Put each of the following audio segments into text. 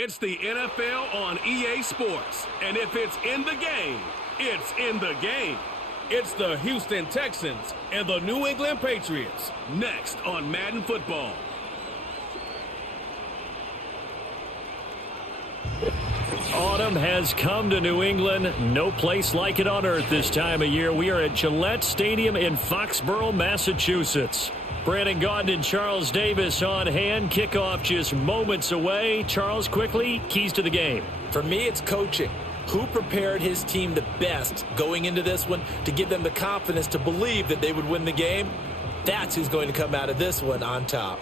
It's the NFL on EA Sports. And if it's in the game, it's in the game. It's the Houston Texans and the New England Patriots. Next on Madden Football. Autumn has come to New England. No place like it on earth this time of year. We are at Gillette Stadium in Foxborough, Massachusetts. Brandon Gaudin and Charles Davis on hand. Kickoff just moments away. Charles, quickly, keys to the game. For me, it's coaching. Who prepared his team the best going into this one to give them the confidence to believe that they would win the game? That's who's going to come out of this one on top.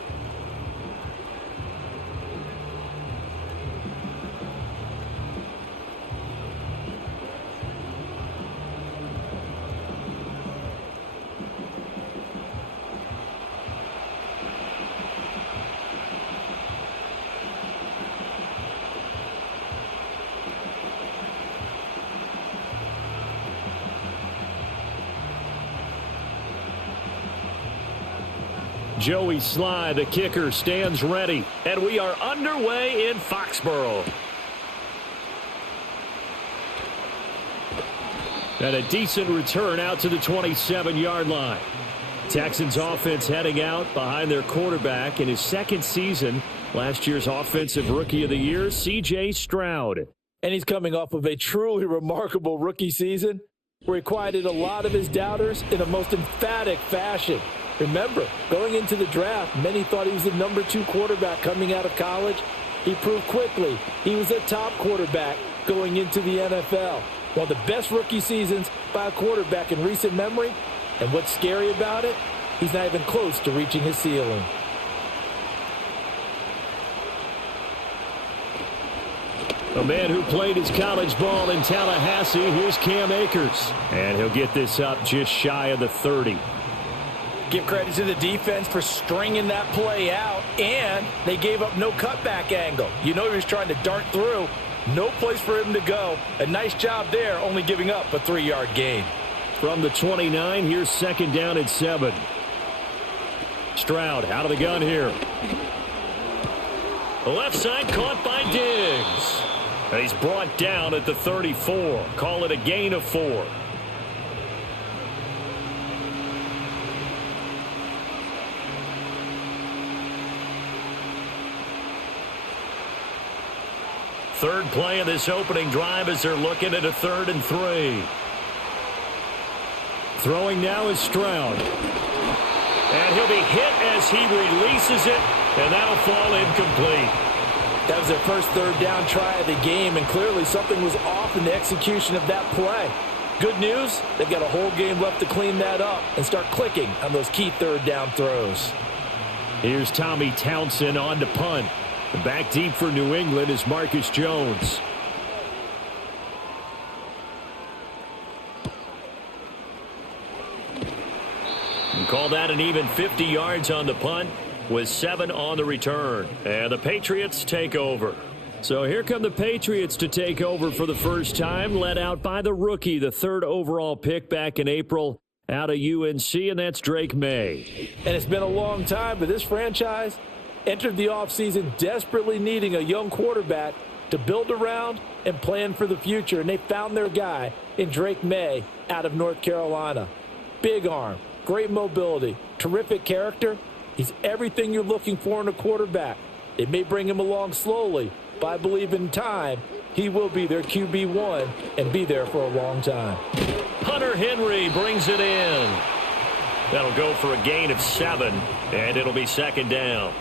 Joey Sly, the kicker, stands ready. And we are underway in Foxborough. And a decent return out to the 27-yard line. Texans offense heading out behind their quarterback in his second season. Last year's Offensive Rookie of the Year, C.J. Stroud. And he's coming off of a truly remarkable rookie season where he quieted a lot of his doubters in a most emphatic fashion. Remember, going into the draft, many thought he was the number 2 quarterback coming out of college. He proved quickly he was a top quarterback going into the NFL. One of the best rookie seasons by a quarterback in recent memory. And what's scary about it? He's not even close to reaching his ceiling. A man who played his college ball in Tallahassee, here's Cam Akers. And he'll get this up just shy of the 30. Give credit to the defense for stringing that play out, and they gave up no cutback angle. You know he was trying to dart through. No place for him to go. A nice job there, only giving up a 3-yard gain. From the 29, here's second down at 7. Stroud out of the gun here. The left side caught by Diggs. And he's brought down at the 34. Call it a gain of 4. Third play of this opening drive as they're looking at a 3rd and 3. Throwing now is Stroud. And he'll be hit as he releases it, and that'll fall incomplete. That was their first 3rd down try of the game, and clearly something was off in the execution of that play. Good news, they've got a whole game left to clean that up and start clicking on those key 3rd down throws. Here's Tommy Townsend on to punt. Back deep for New England is Marcus Jones. And call that an even 50 yards on the punt with 7 on the return. And the Patriots take over. So here come the Patriots to take over for the first time, led out by the rookie, the 3rd overall pick back in April out of UNC, and that's Drake May. And it's been a long time, but this franchise entered the offseason desperately needing a young quarterback to build around and plan for the future, and they found their guy in Drake May out of North Carolina. Big arm, great mobility, terrific character. He's everything you're looking for in a quarterback. It may bring him along slowly, but I believe in time he will be their QB1 and be there for a long time. Hunter Henry brings it in. That'll go for a gain of 7, and it'll be second down.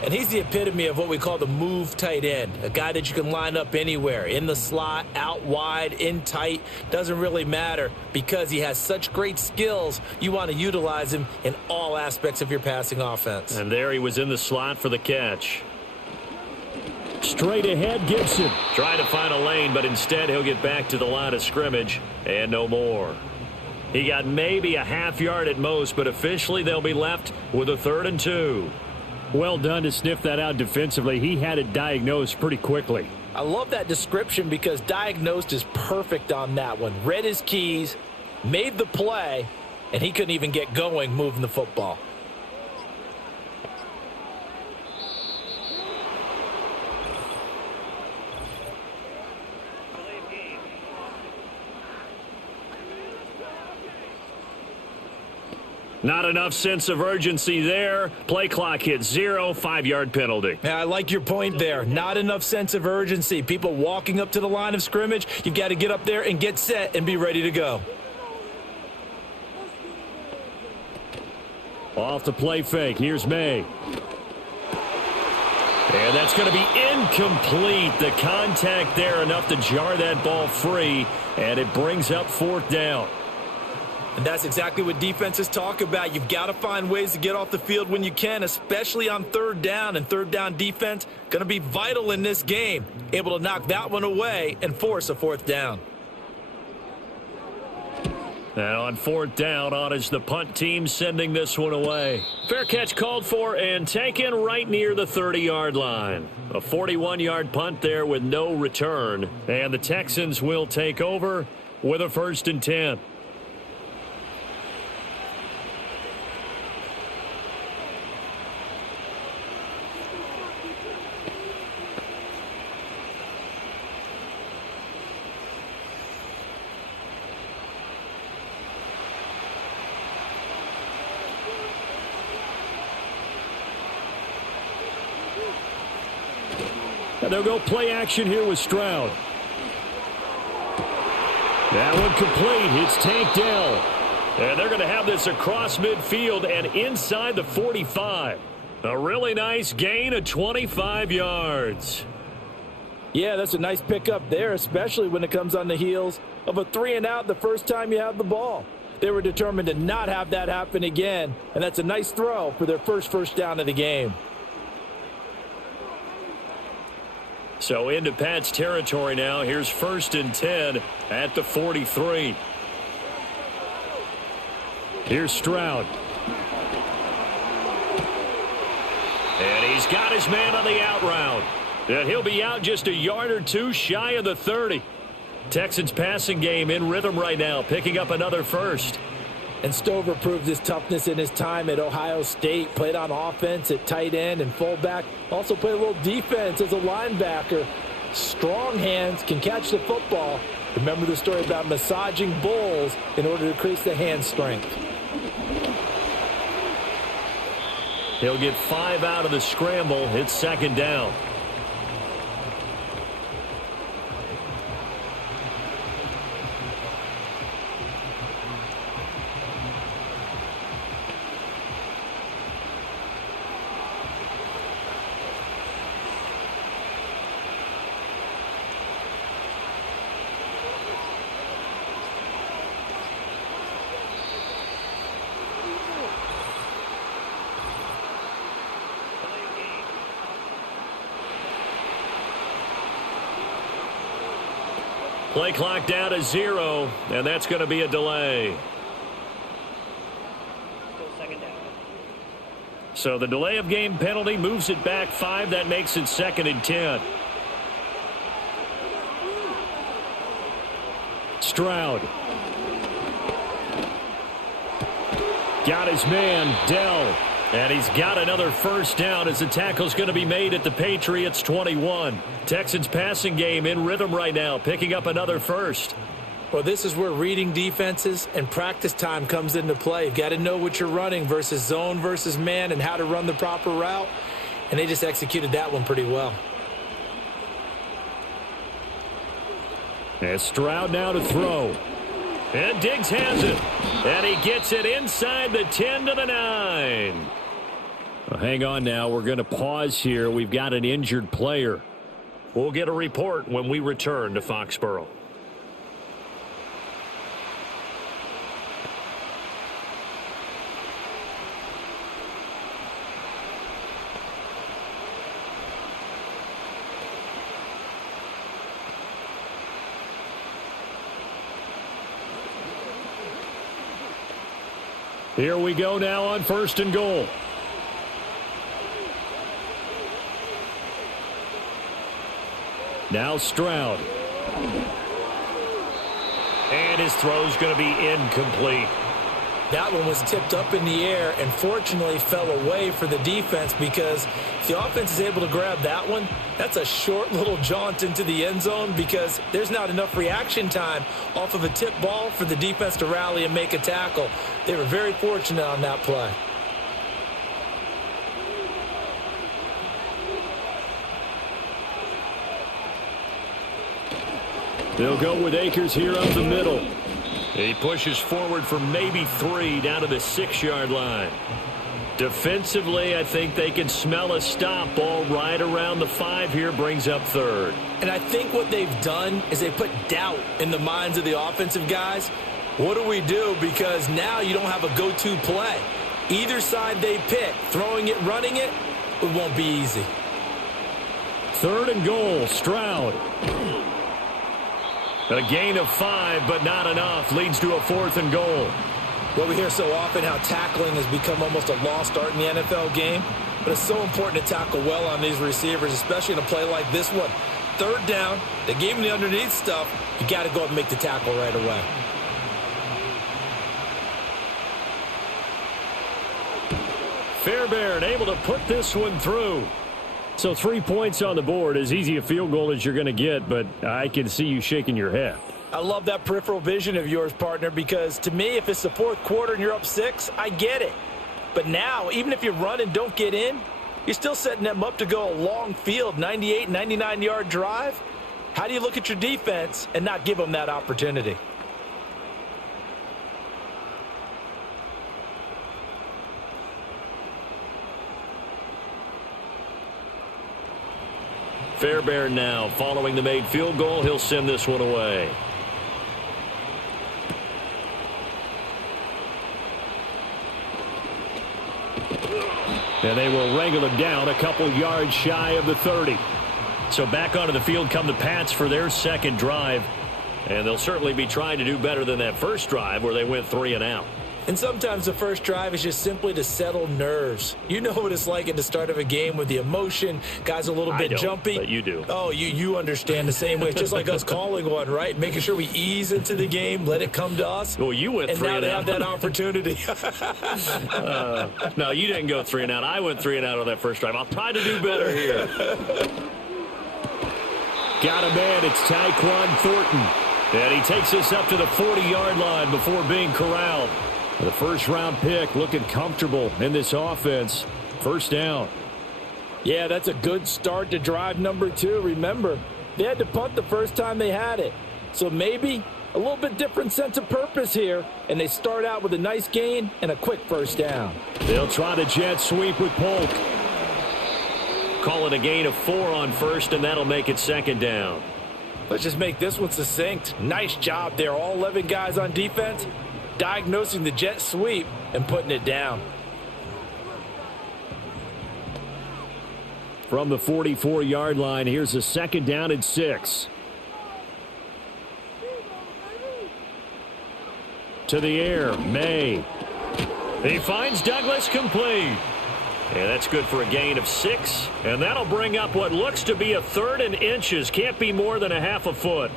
And he's the epitome of what we call the move tight end, a guy that you can line up anywhere, in the slot, out wide, in tight, doesn't really matter because he has such great skills. You want to utilize him in all aspects of your passing offense. And there he was in the slot for the catch. Straight ahead, Gibson. Trying to find a lane, but instead he'll get back to the line of scrimmage and no more. He got maybe a half yard at most, but officially they'll be left with a 3rd and 2. Well done to sniff that out defensively. He had it diagnosed pretty quickly. I love that description because diagnosed is perfect on that one. Read his keys, made the play, and he couldn't even get going moving the football. Not enough sense of urgency there. Play clock hits 0, 5-yard penalty. Yeah, I like your point there. Not enough sense of urgency. People walking up to the line of scrimmage, you've got to get up there and get set and be ready to go. Off the play fake. Here's May. And that's going to be incomplete. The contact there enough to jar that ball free, and it brings up 4th down. And that's exactly what defenses talk about. You've got to find ways to get off the field when you can, especially on 3rd down. And 3rd down defense going to be vital in this game. Able to knock that one away and force a 4th down. Now on 4th down, on is the punt team sending this one away. Fair catch called for and taken right near the 30-yard line. A 41-yard punt there with no return. And the Texans will take over with a 1st and 10. And they'll go play action here with Stroud. That one complete. It's Tank Dell. And they're going to have this across midfield and inside the 45. A really nice gain of 25 yards. Yeah, that's a nice pickup there, especially when it comes on the heels of a 3-and-out the first time you have the ball. They were determined to not have that happen again, and that's a nice throw for their first down of the game. So into Pat's territory now. Here's 1st and 10 at the 43. Here's Stroud. And he's got his man on the out route. And he'll be out just a yard or two shy of the 30. Texans passing game in rhythm right now, picking up another 1st. And Stover proved his toughness in his time at Ohio State. Played on offense at tight end and fullback. Also played a little defense as a linebacker. Strong hands, can catch the football. Remember the story about massaging bulls in order to increase the hand strength. He'll get 5 out of the scramble. It's 2nd down. Play clock down to 0, and that's going to be a delay. So the delay of game penalty moves it back 5. That makes it 2nd and 10. Stroud. Got his man, Dell. And he's got another 1st down as the tackle's going to be made at the Patriots 21. Texans passing game in rhythm right now, picking up another 1st. Well, this is where reading defenses and practice time comes into play. You've got to know what you're running versus zone versus man and how to run the proper route. And they just executed that one pretty well. And Stroud now to throw. And Diggs has it. And he gets it inside the 10 to the 9. Well, hang on now. We're going to pause here. We've got an injured player. We'll get a report when we return to Foxborough. Here we go now on 1st and goal. Now Stroud. And his throw's going to be incomplete. That one was tipped up in the air and fortunately fell away for the defense, because if the offense is able to grab that one, that's a short little jaunt into the end zone, because there's not enough reaction time off of a tip ball for the defense to rally and make a tackle. They were very fortunate on that play. They'll go with Akers here up the middle. He pushes forward for maybe 3 down to the 6-yard line. Defensively, I think they can smell a stop. Ball right around the 5 here, brings up 3rd. And I think what they've done is they put doubt in the minds of the offensive guys. What do we do? Because now you don't have a go-to play. Either side they pick, throwing it, running it, it won't be easy. 3rd and goal, Stroud. A gain of 5, but not enough. Leads to a 4th and goal. Well, we hear so often how tackling has become almost a lost art in the NFL game. But it's so important to tackle well on these receivers, especially in a play like this one. 3rd down, they gave him the underneath stuff. You got to go up and make the tackle right away. Fairbairn able to put this one through. So 3 points on the board, as easy a field goal as you're going to get, but I can see you shaking your head. I love that peripheral vision of yours, partner, because to me, if it's the 4th quarter and you're up 6, I get it. But now, even if you run and don't get in, you're still setting them up to go a long field, 98, 99-yard drive. How do you look at your defense and not give them that opportunity? Fairbairn now following the made field goal. He'll send this one away. And they will wrangle him down a couple yards shy of the 30. So back onto the field come the Pats for their 2nd drive. And they'll certainly be trying to do better than that first drive where they went 3 and out. And sometimes the first drive is just simply to settle nerves. You know what it's like at the start of a game with the emotion. Guys a little bit jumpy. But you do. Oh, you understand the same way. It's just like us calling one, right? Making sure we ease into the game, let it come to us. Well, you went 3 and out. And now they have that opportunity. No, you didn't go 3 and out. I went 3 and out on that first drive. I'll try to do better here. Got a man. It's Tyquan Thornton. And he takes us up to the 40-yard line before being corralled. The first-round pick looking comfortable in this offense. 1st down. Yeah, that's a good start to drive number 2. Remember, they had to punt the first time they had it. So maybe a little bit different sense of purpose here, and they start out with a nice gain and a quick 1st down. They'll try the jet sweep with Polk. Call it a gain of 4 on 1st, and that'll make it 2nd down. Let's just make this one succinct. Nice job there. All 11 guys on defense diagnosing the jet sweep and putting it down. From the 44-yard line, here's a 2nd down and 6. To the air, May. He finds Douglas complete. And that's good for a gain of 6. And that'll bring up what looks to be a 3rd and inches. Can't be more than a half a foot.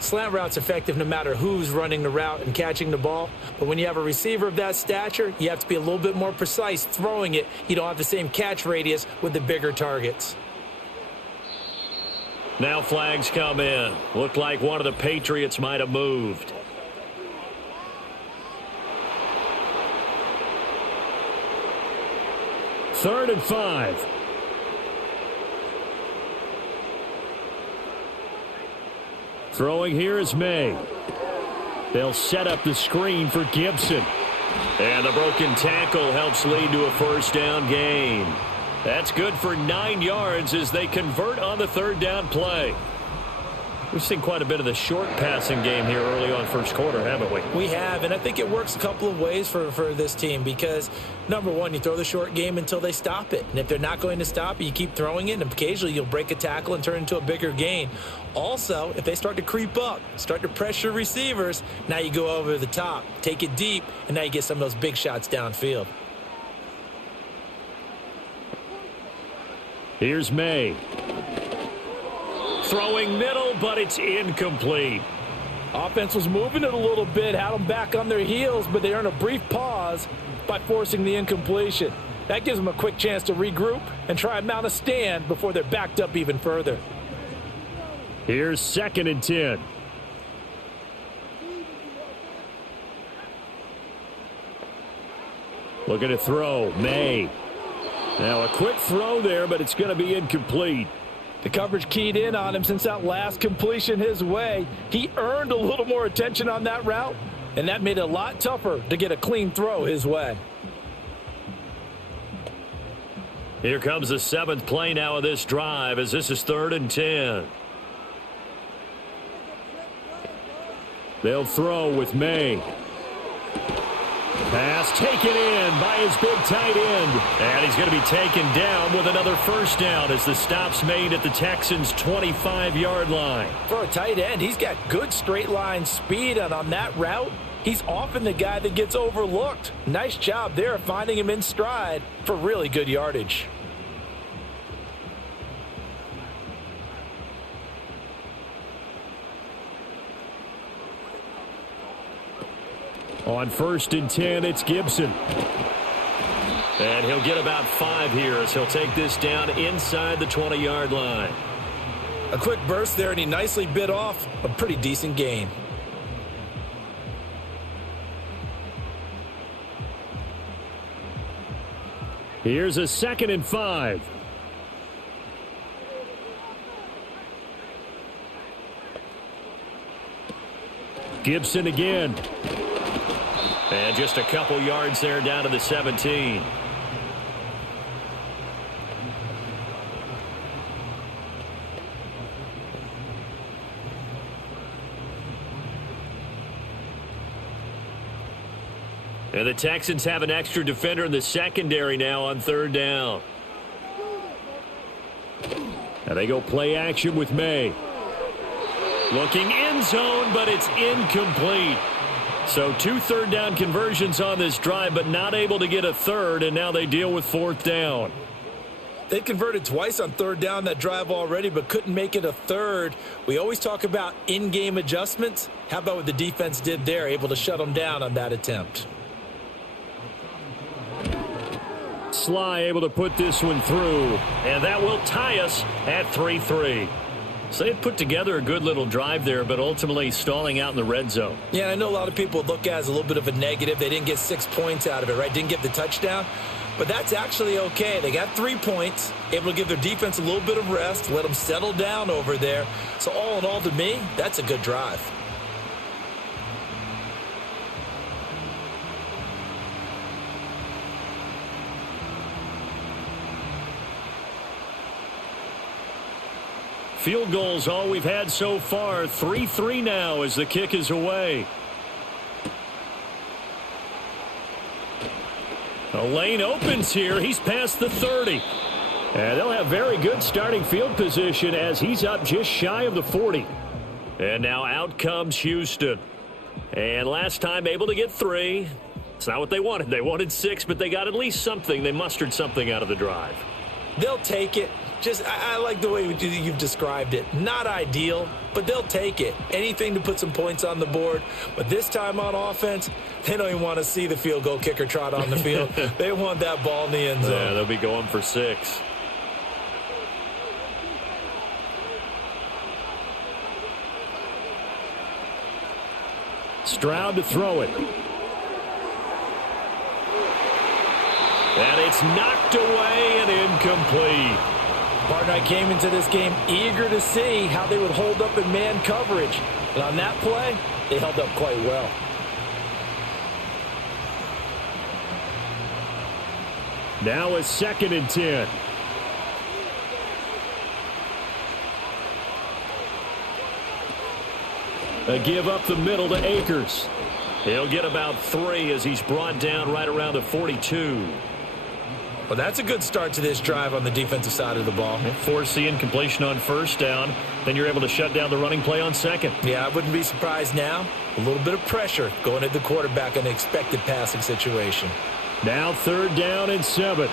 Slant route's effective no matter who's running the route and catching the ball. But when you have a receiver of that stature, you have to be a little bit more precise throwing it. You don't have the same catch radius with the bigger targets. Now flags come in. Looked like one of the Patriots might have moved. Third and 5. Throwing here is May. They'll set up the screen for Gibson. And the broken tackle helps lead to a 1st down gain. That's good for 9 yards as they convert on the 3rd down play. We've seen quite a bit of the short passing game here early on 1st quarter, haven't we? We have, and I think it works a couple of ways for this team because, number one, you throw the short game until they stop it. And if they're not going to stop it, you keep throwing it, and occasionally you'll break a tackle and turn it into a bigger gain. Also, if they start to creep up, start to pressure receivers, now you go over the top, take it deep, and now you get some of those big shots downfield. Here's May. Throwing middle, but it's incomplete. Offense was moving it a little bit, had them back on their heels, but they earned a brief pause by forcing the incompletion. That gives them a quick chance to regroup and try and mount a stand before they're backed up even further. Here's 2nd and 10. Looking to throw, May. Now a quick throw there, but it's going to be incomplete. The coverage keyed in on him since that last completion his way. He earned a little more attention on that route, and that made it a lot tougher to get a clean throw his way. Here comes the 7th play now of this drive as this is 3rd and 10. They'll throw with May. Pass taken in by his big tight end. And he's going to be taken down with another first down as the stop's made at the Texans' 25-yard line. For a tight end, he's got good straight line speed, and on that route, he's often the guy that gets overlooked. Nice job there finding him in stride for really good yardage. On 1st and 10, it's Gibson. And he'll get about 5 here as he'll take this down inside the 20-yard line. A quick burst there, and he nicely bit off a pretty decent gain. Here's a 2nd and 5. Gibson again. And just a couple yards there down to the 17. And the Texans have an extra defender in the secondary now on 3rd down. And they go play action with May. Looking end zone, but it's incomplete. So 2 3rd down conversions on this drive, but not able to get a 3rd, and now they deal with 4th down. They converted twice on 3rd down that drive already, but couldn't make it a 3rd. We always talk about in-game adjustments. How about what the defense did there, able to shut them down on that attempt? Sly able to put this one through, and that will tie us at 3-3. So they put together a good little drive there, but ultimately stalling out in the red zone. Yeah, I know a lot of people would look at it as a little bit of a negative. They didn't get 6 points out of it, right? Didn't get the touchdown. But that's actually okay. They got 3 points, able to give their defense a little bit of rest, let them settle down over there. So all in all, to me, that's a good drive. Field goals all we've had so far. 3-3 now as the kick is away. A lane opens here. He's past the 30. And they'll have very good starting field position as he's up just shy of the 40. And now out comes Houston. And last time able to get 3. It's not what they wanted. They wanted 6, but they got at least something. They mustered something out of the drive. They'll take it. I like the way you've described it. Not ideal, but they'll take it. Anything to put some points on the board. But this time on offense, they don't even want to see the field goal kicker trot on the field. They want that ball in the end zone. Yeah, they'll be going for 6. Stroud to throw it. And it's knocked away and incomplete. Partner, I came into this game eager to see how they would hold up in man coverage. And on that play, they held up quite well. Now a 2nd and 10. A give up the middle to Akers. He'll get about 3 as he's brought down right around the 42. Well, that's a good start to this drive on the defensive side of the ball. Force the incompletion on 1st down. Then you're able to shut down the running play on 2nd. Yeah, I wouldn't be surprised now. A little bit of pressure going at the quarterback in an expected passing situation. Now 3rd down and 7.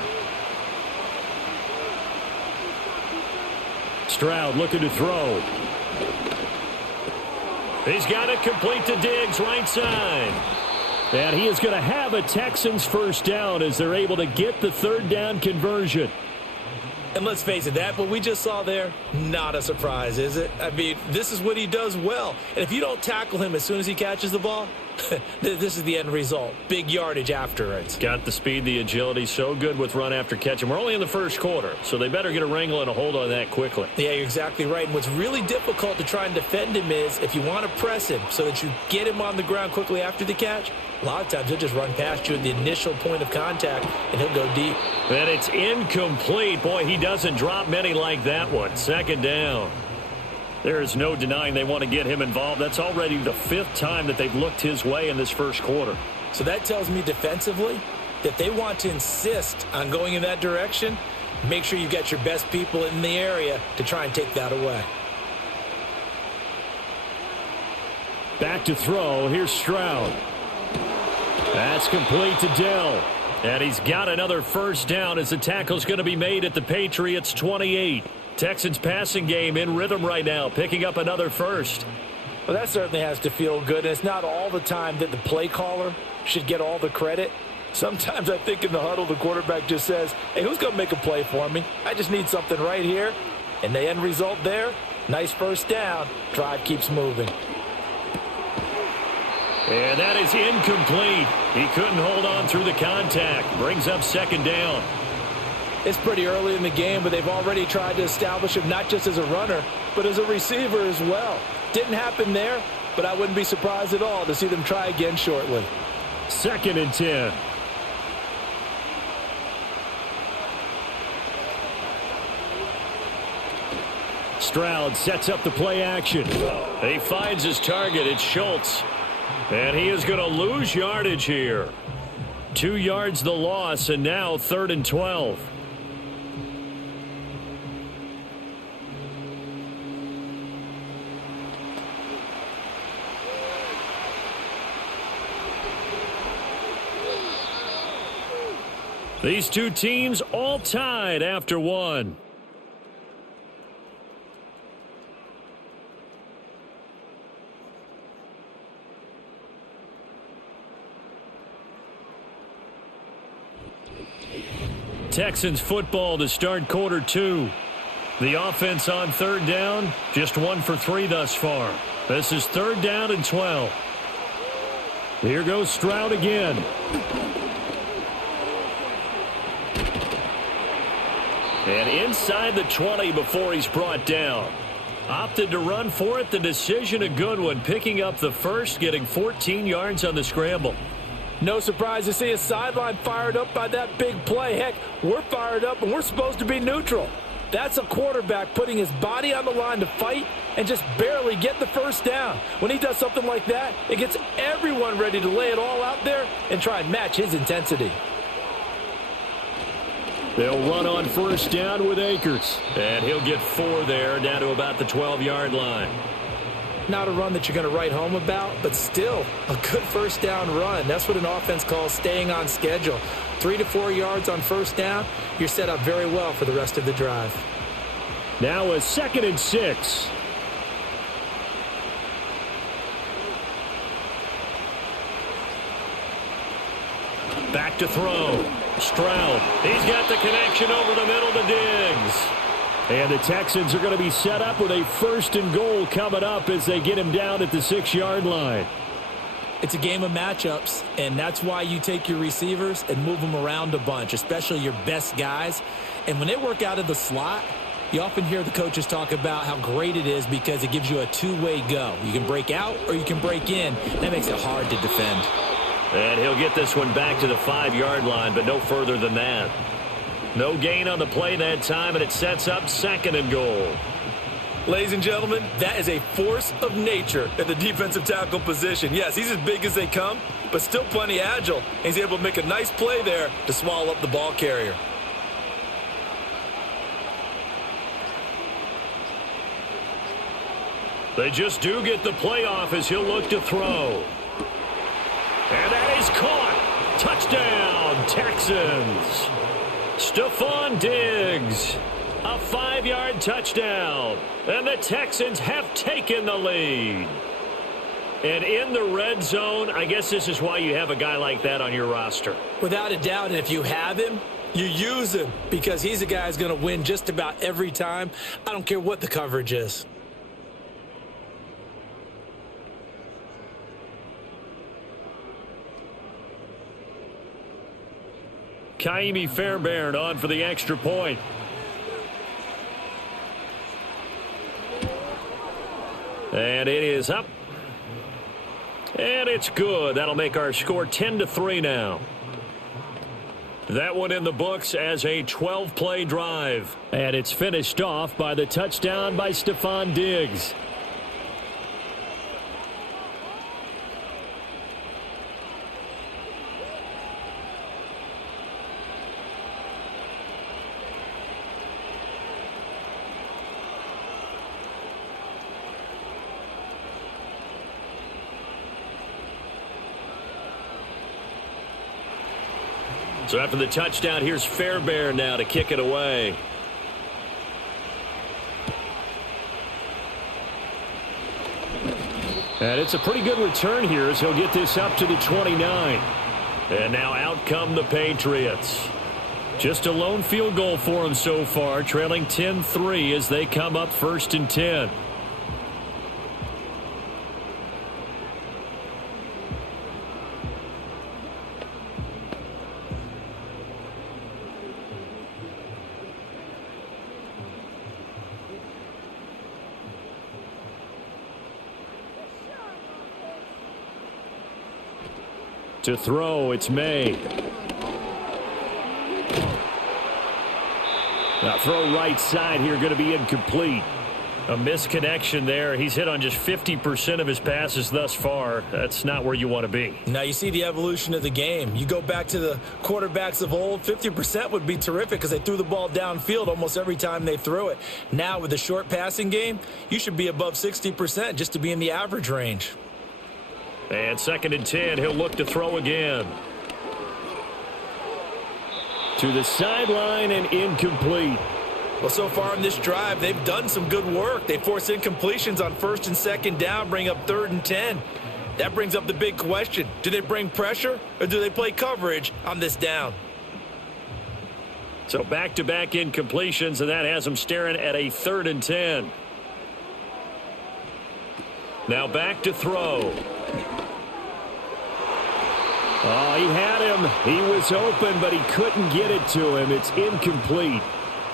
Stroud looking to throw. He's got it complete to Diggs, right side. And he is going to have a Texans first down as they're able to get the third down conversion. And let's face it, that what we just saw there, not a surprise, is it? I mean, this is what he does well. And if you don't tackle him as soon as he catches the ball, this is the end result. Big yardage afterwards. Got the speed, the agility, so good with run after catch. And we're only in the first quarter, so they better get a wrangle and a hold on that quickly. Yeah, you're exactly right. And what's really difficult to try and defend him is if you want to press him so that you get him on the ground quickly after the catch, a lot of times he'll just run past you at the initial point of contact, and he'll go deep. And it's incomplete. Boy, he doesn't drop many like that one. Second down. There is no denying they want to get him involved. That's already the 5th time that they've looked his way in this first quarter. So that tells me defensively that they want to insist on going in that direction. Make sure you've got your best people in the area to try and take that away. Back to throw. Here's Stroud. That's complete to Dell. And he's got another first down as the tackle's going to be made at the Patriots 28. Texans passing game in rhythm right now, picking up another first. Well, that certainly has to feel good. And it's not all the time that the play caller should get all the credit. Sometimes I think in the huddle, the quarterback just says, hey, who's going to make a play for me? I just need something right here. And the end result there, nice first down. Drive keeps moving. And that is incomplete. He couldn't hold on through the contact. Brings up second down. It's pretty early in the game, but they've already tried to establish him not just as a runner, but as a receiver as well. Didn't happen there, but I wouldn't be surprised at all to see them try again shortly. 2nd and 10. Stroud sets up the play action. He finds his target. It's Schultz. And he is going to lose yardage here. 2 yards the loss, and now 3rd and 12. These two teams all tied after one. Texans football to start quarter 2. The offense on 3rd down, just 1 for 3 thus far. This is 3rd down and 12. Here goes Stroud again. And inside the 20 before he's brought down. Opted to run for it. The decision a good one. Picking up the first, getting 14 yards on the scramble. No surprise to see a sideline fired up by that big play. Heck, we're fired up and we're supposed to be neutral. That's a quarterback putting his body on the line to fight and just barely get the first down. When he does something like that, it gets everyone ready to lay it all out there and try and match his intensity. They'll run on first down with Akers. And he'll get 4 there, down to about the 12-yard line. Not a run that you're going to write home about, but still a good first down run. That's what an offense calls staying on schedule. 3 to 4 yards on first down, you're set up very well for the rest of the drive. Now a 2nd and 6. Back to throw. Stroud. He's got the connection over the middle to Diggs. And the Texans are going to be set up with a 1st and goal coming up as they get him down at the 6-yard line. It's a game of matchups, and that's why you take your receivers and move them around a bunch, especially your best guys. And when they work out of the slot, you often hear the coaches talk about how great it is because it gives you a two-way go. You can break out or you can break in. That makes it hard to defend. And he'll get this one back to the 5-yard line, but no further than that. No gain on the play that time, and it sets up 2nd and goal. Ladies and gentlemen, that is a force of nature at the defensive tackle position. Yes, he's as big as they come, but still plenty agile. He's able to make a nice play there to swallow up the ball carrier. They just do get the play off as he'll look to throw. And that is caught. Touchdown, Texans. Stephon Diggs. A 5-yard touchdown. And the Texans have taken the lead. And in the red zone, I guess this is why you have a guy like that on your roster. Without a doubt, and if you have him, you use him because he's a guy who's going to win just about every time. I don't care what the coverage is. Kaimi Fairbairn on for the extra point. And it is up. And it's good. That'll make our score 10-3 now. That one in the books as a 12-play drive. And it's finished off by the touchdown by Stephon Diggs. So after the touchdown, here's Fairbairn now to kick it away. And it's a pretty good return here as he'll get this up to the 29. And now out come the Patriots. Just a lone field goal for them so far, trailing 10-3 as they come up 1st and 10. To throw, it's May. Now throw right side here, going to be incomplete. A misconnection there. He's hit on just 50% of his passes thus far. That's not where you want to be. Now you see the evolution of the game. You go back to the quarterbacks of old, 50% would be terrific because they threw the ball downfield almost every time they threw it. Now with the short passing game, you should be above 60% just to be in the average range. And 2nd and 10, he'll look to throw again. To the sideline and incomplete. Well, so far in this drive, they've done some good work. They force incompletions on 1st and 2nd down, bring up 3rd and 10. That brings up the big question. Do they bring pressure or do they play coverage on this down? So back-to-back incompletions, and that has them staring at a 3rd and 10. Now back to throw. Oh, he had him. He was open, but he couldn't get it to him. It's incomplete.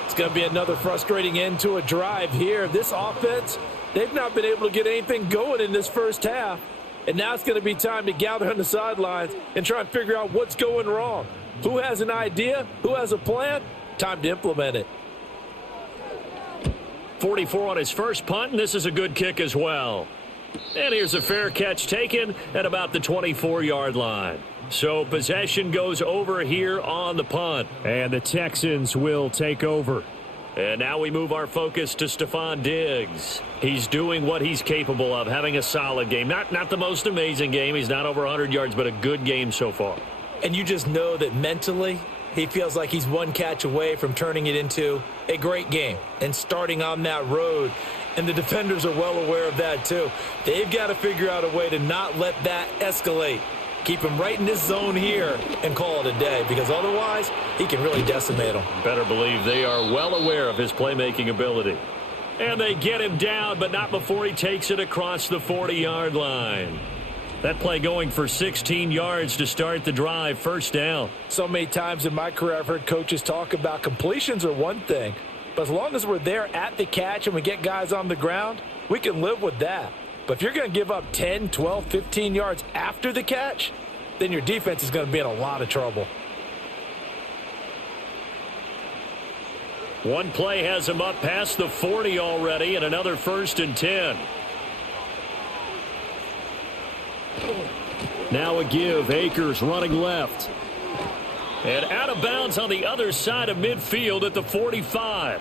It's going to be another frustrating end to a drive here. This offense, they've not been able to get anything going in this first half. And now it's going to be time to gather on the sidelines and try and figure out what's going wrong. Who has an idea? Who has a plan? Time to implement it. 44 on his first punt, and this is a good kick as well. And here's a fair catch taken at about the 24-yard line. So possession goes over here on the punt. And the Texans will take over. And now we move our focus to Stephon Diggs. He's doing what he's capable of, having a solid game. Not the most amazing game. He's not over 100 yards, but a good game so far. And you just know that mentally he feels like he's one catch away from turning it into a great game and starting on that road. And the defenders are well aware of that too. They've got to figure out a way to not let that escalate. Keep him right in this zone here and call it a day, because otherwise he can really decimate them. Better believe they are well aware of his playmaking ability. And they get him down, but not before he takes it across the 40-yard line. That play going for 16 yards to start the drive, 1st down. So many times in my career I've heard coaches talk about completions are one thing, but as long as we're there at the catch and we get guys on the ground, we can live with that. But if you're going to give up 10, 12, 15 yards after the catch, then your defense is going to be in a lot of trouble. One play has him up past the 40 already, and another 1st and 10. Now a give. Akers running left. And out of bounds on the other side of midfield at the 45.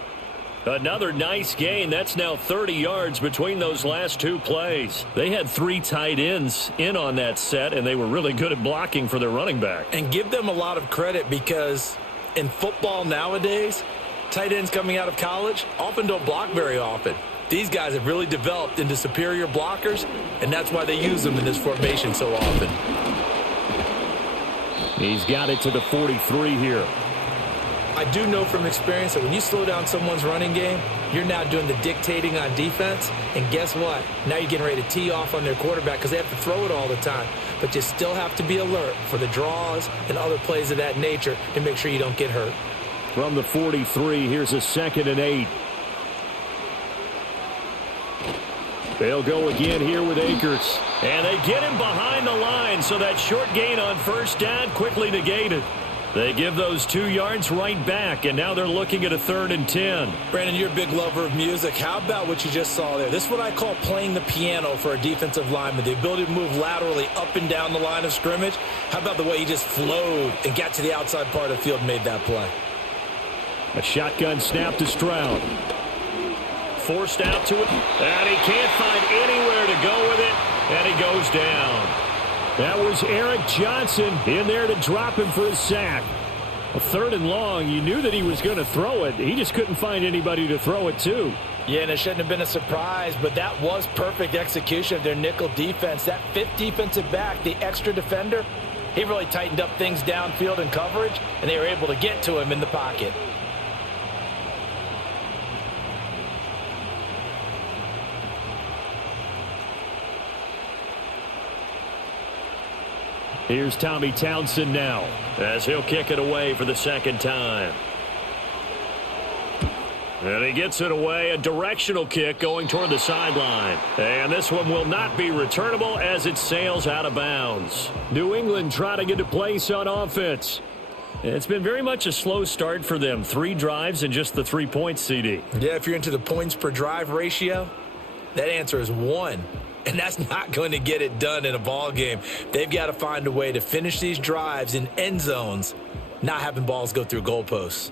Another nice gain. That's now 30 yards between those last two plays. They had 3 tight ends in on that set, and they were really good at blocking for their running back. And give them a lot of credit, because in football nowadays, tight ends coming out of college often don't block very often. These guys have really developed into superior blockers, and that's why they use them in this formation so often. He's got it to the 43 here. I do know from experience that when you slow down someone's running game, you're now doing the dictating on defense. And guess what? Now you're getting ready to tee off on their quarterback because they have to throw it all the time. But you still have to be alert for the draws and other plays of that nature to make sure you don't get hurt. From the 43, here's a 2nd and 8. They'll go again here with Akers. And they get him behind the line, so that short gain on first down quickly negated. They give those 2 yards right back, and now they're looking at a 3rd and 10. Brandon, you're a big lover of music. How about what you just saw there? This is what I call playing the piano for a defensive lineman, the ability to move laterally up and down the line of scrimmage. How about the way he just flowed and got to the outside part of the field and made that play? A shotgun snap to Stroud. Forced out to it, and he can't find anywhere to go with it, and he goes down. That was Eric Johnson in there to drop him for a sack. A 3rd and long. You knew that he was going to throw it. He just couldn't find anybody to throw it to. Yeah, and it shouldn't have been a surprise, but that was perfect execution of their nickel defense. That 5th defensive back, the extra defender, he really tightened up things downfield in coverage, and they were able to get to him in the pocket. Here's Tommy Townsend now as he'll kick it away for the 2nd time. And he gets it away, a directional kick going toward the sideline. And this one will not be returnable as it sails out of bounds. New England trying to get a place on offense. It's been very much a slow start for them. 3 drives and just the 3 points, CD. Yeah, if you're into the points per drive ratio, that answer is 1. And that's not going to get it done in a ball game. They've got to find a way to finish these drives in end zones, not having balls go through goalposts.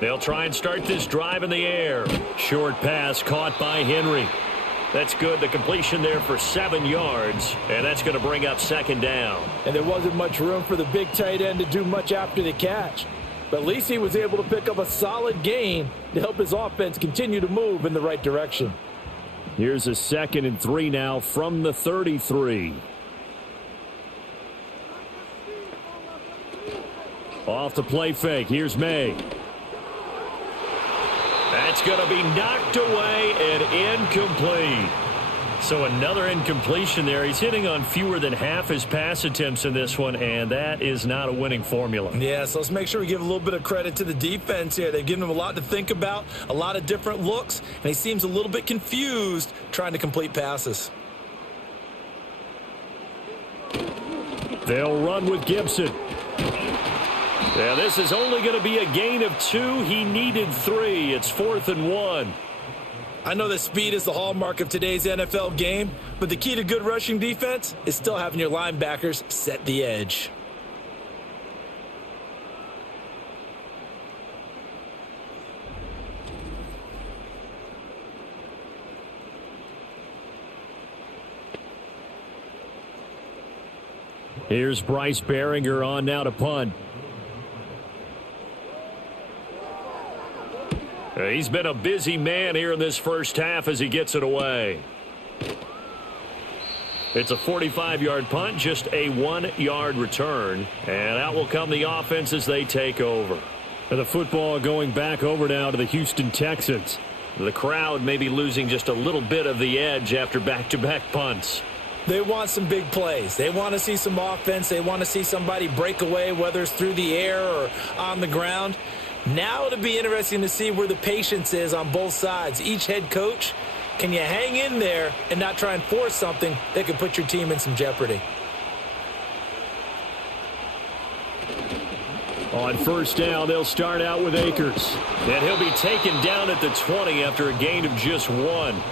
They'll try and start this drive in the air. Short pass caught by Henry. That's good. The completion there for 7 yards, and that's going to bring up 2nd down. And there wasn't much room for the big tight end to do much after the catch. But at least he was able to pick up a solid gain to help his offense continue to move in the right direction. Here's a 2nd and 3 now from the 33. Off the play fake. Here's May. That's going to be knocked away and incomplete. So another incompletion there. He's hitting on fewer than half his pass attempts in this one, and that is not a winning formula. Yeah, so let's make sure we give a little bit of credit to the defense here. They've given him a lot to think about, a lot of different looks, and he seems a little bit confused trying to complete passes. They'll run with Gibson. Yeah, this is only going to be a gain of 2. He needed 3. It's 4th and 1. I know that speed is the hallmark of today's NFL game, but the key to good rushing defense is still having your linebackers set the edge. Here's Bryce Behringer on now to punt. He's been a busy man here in this first half as he gets it away. It's a 45-yard punt, just a 1-yard return. And out will come the offense as they take over. And the football going back over now to the Houston Texans. The crowd may be losing just a little bit of the edge after back-to-back punts. They want some big plays. They want to see some offense. They want to see somebody break away, whether it's through the air or on the ground. Now it'll be interesting to see where the patience is on both sides. Each head coach, can you hang in there and not try and force something that could put your team in some jeopardy? On first down, they'll start out with Akers. And he'll be taken down at the 20 after a gain of just 1.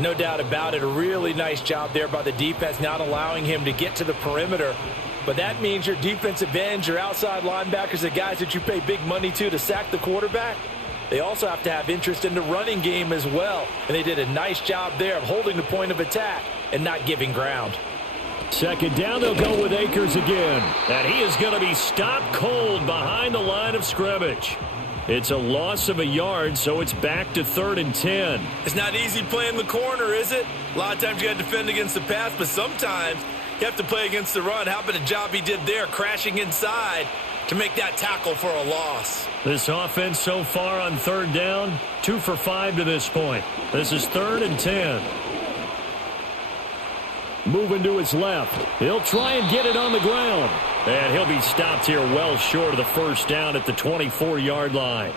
No doubt about it. A really nice job there by the defense, not allowing him to get to the perimeter. But that means your defensive ends, your outside linebackers, the guys that you pay big money to sack the quarterback, they also have to have interest in the running game as well. And they did a nice job there of holding the point of attack and not giving ground. Second down, they'll go with Akers again. And he is going to be stopped cold behind the line of scrimmage. It's a loss of a yard, so it's back to 3rd and 10. It's not easy playing the corner, is it? A lot of times you got to defend against the pass, but sometimes you have to play against the run. How about the job he did there, crashing inside to make that tackle for a loss? This offense so far on 3rd down, 2 for 5 to this point. This is 3rd and 10. Moving to his left. He'll try and get it on the ground. And he'll be stopped here well short of the first down at the 24-yard line.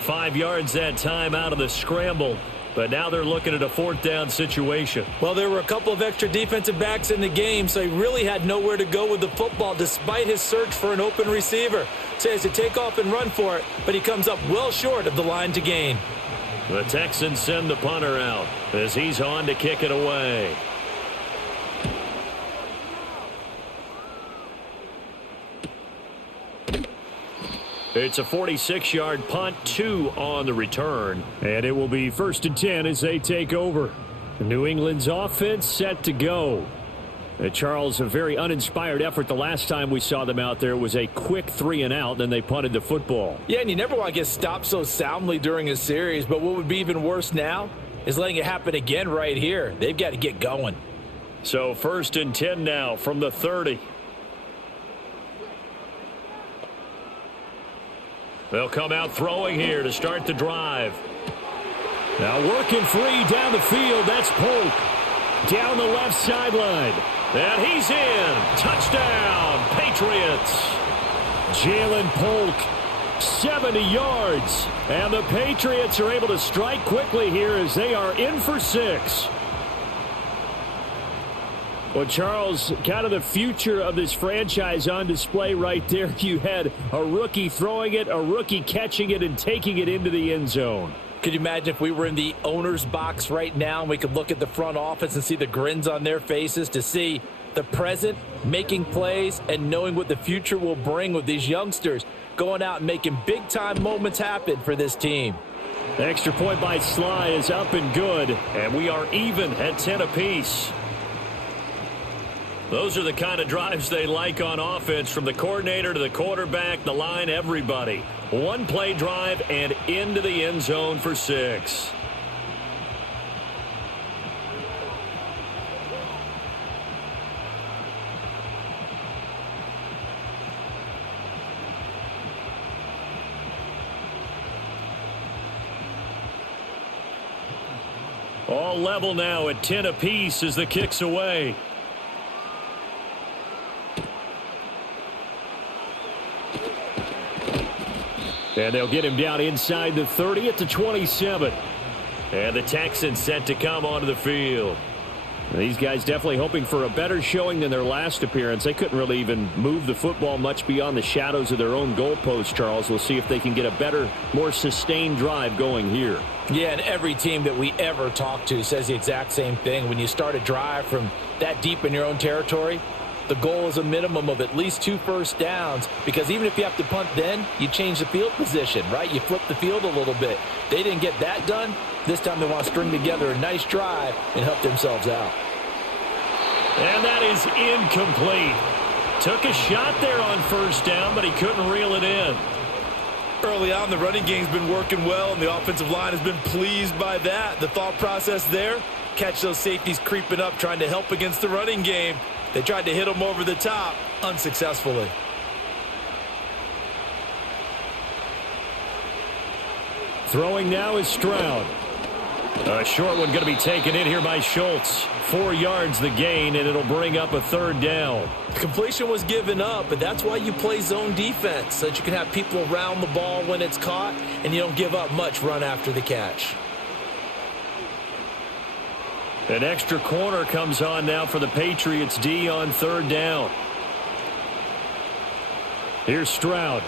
5 yards that time out of the scramble. But now they're looking at a 4th down situation. Well, there were a couple of extra defensive backs in the game, so he really had nowhere to go with the football despite his search for an open receiver. So he has to take off and run for it, but he comes up well short of the line to gain. The Texans send the punter out as he's on to kick it away. It's a 46-yard punt, 2 on the return. And it will be 1st and 10 as they take over. New England's offense set to go. Charles, a very uninspired effort. The last time we saw them out there was a quick 3-and-out, then they punted the football. Yeah, and you never want to get stopped so soundly during a series, but what would be even worse now is letting it happen again right here. They've got to get going. So 1st and 10 now from the 30. They'll come out throwing here to start the drive. Now working free down the field. That's Polk. Down the left sideline. And he's in. Touchdown, Patriots. Jalen Polk, 70 yards. And the Patriots are able to strike quickly here as they are in for 6. Well, Charles, kind of the future of this franchise on display right there. You had a rookie throwing it, a rookie catching it, and taking it into the end zone. Could you imagine if we were in the owner's box right now and we could look at the front office and see the grins on their faces to see the present making plays and knowing what the future will bring with these youngsters going out and making big-time moments happen for this team. The extra point by Sly is up and good. And we are even at 10 apiece. Those are the kind of drives they like on offense, from the coordinator to the quarterback, the line, everybody. One play drive and into the end zone for 6. All level now at 10 apiece as the kick's away. And they'll get him down inside the 30 at the 27. And the Texans set to come onto the field. These guys definitely hoping for a better showing than their last appearance. They couldn't really even move the football much beyond the shadows of their own goalpost, Charles. We'll see if they can get a better, more sustained drive going here. Yeah, and every team that we ever talk to says the exact same thing. When you start a drive from that deep in your own territory, the goal is a minimum of at least 2 first downs, because even if you have to punt then, you change the field position, right? You flip the field a little bit. They didn't get that done. This time they want to string together a nice drive and help themselves out. And that is incomplete. Took a shot there on first down, but he couldn't reel it in. Early on, the running game's been working well, and the offensive line has been pleased by that. The thought process there, catch those safeties creeping up, trying to help against the running game. They tried to hit him over the top, unsuccessfully. Throwing now is Stroud. A short one going to be taken in here by Schultz. 4 yards the gain, and it'll bring up a 3rd down. Completion was given up, but that's why you play zone defense, so that you can have people around the ball when it's caught, and you don't give up much run after the catch. An extra corner comes on now for the Patriots D on 3rd down. Here's Stroud.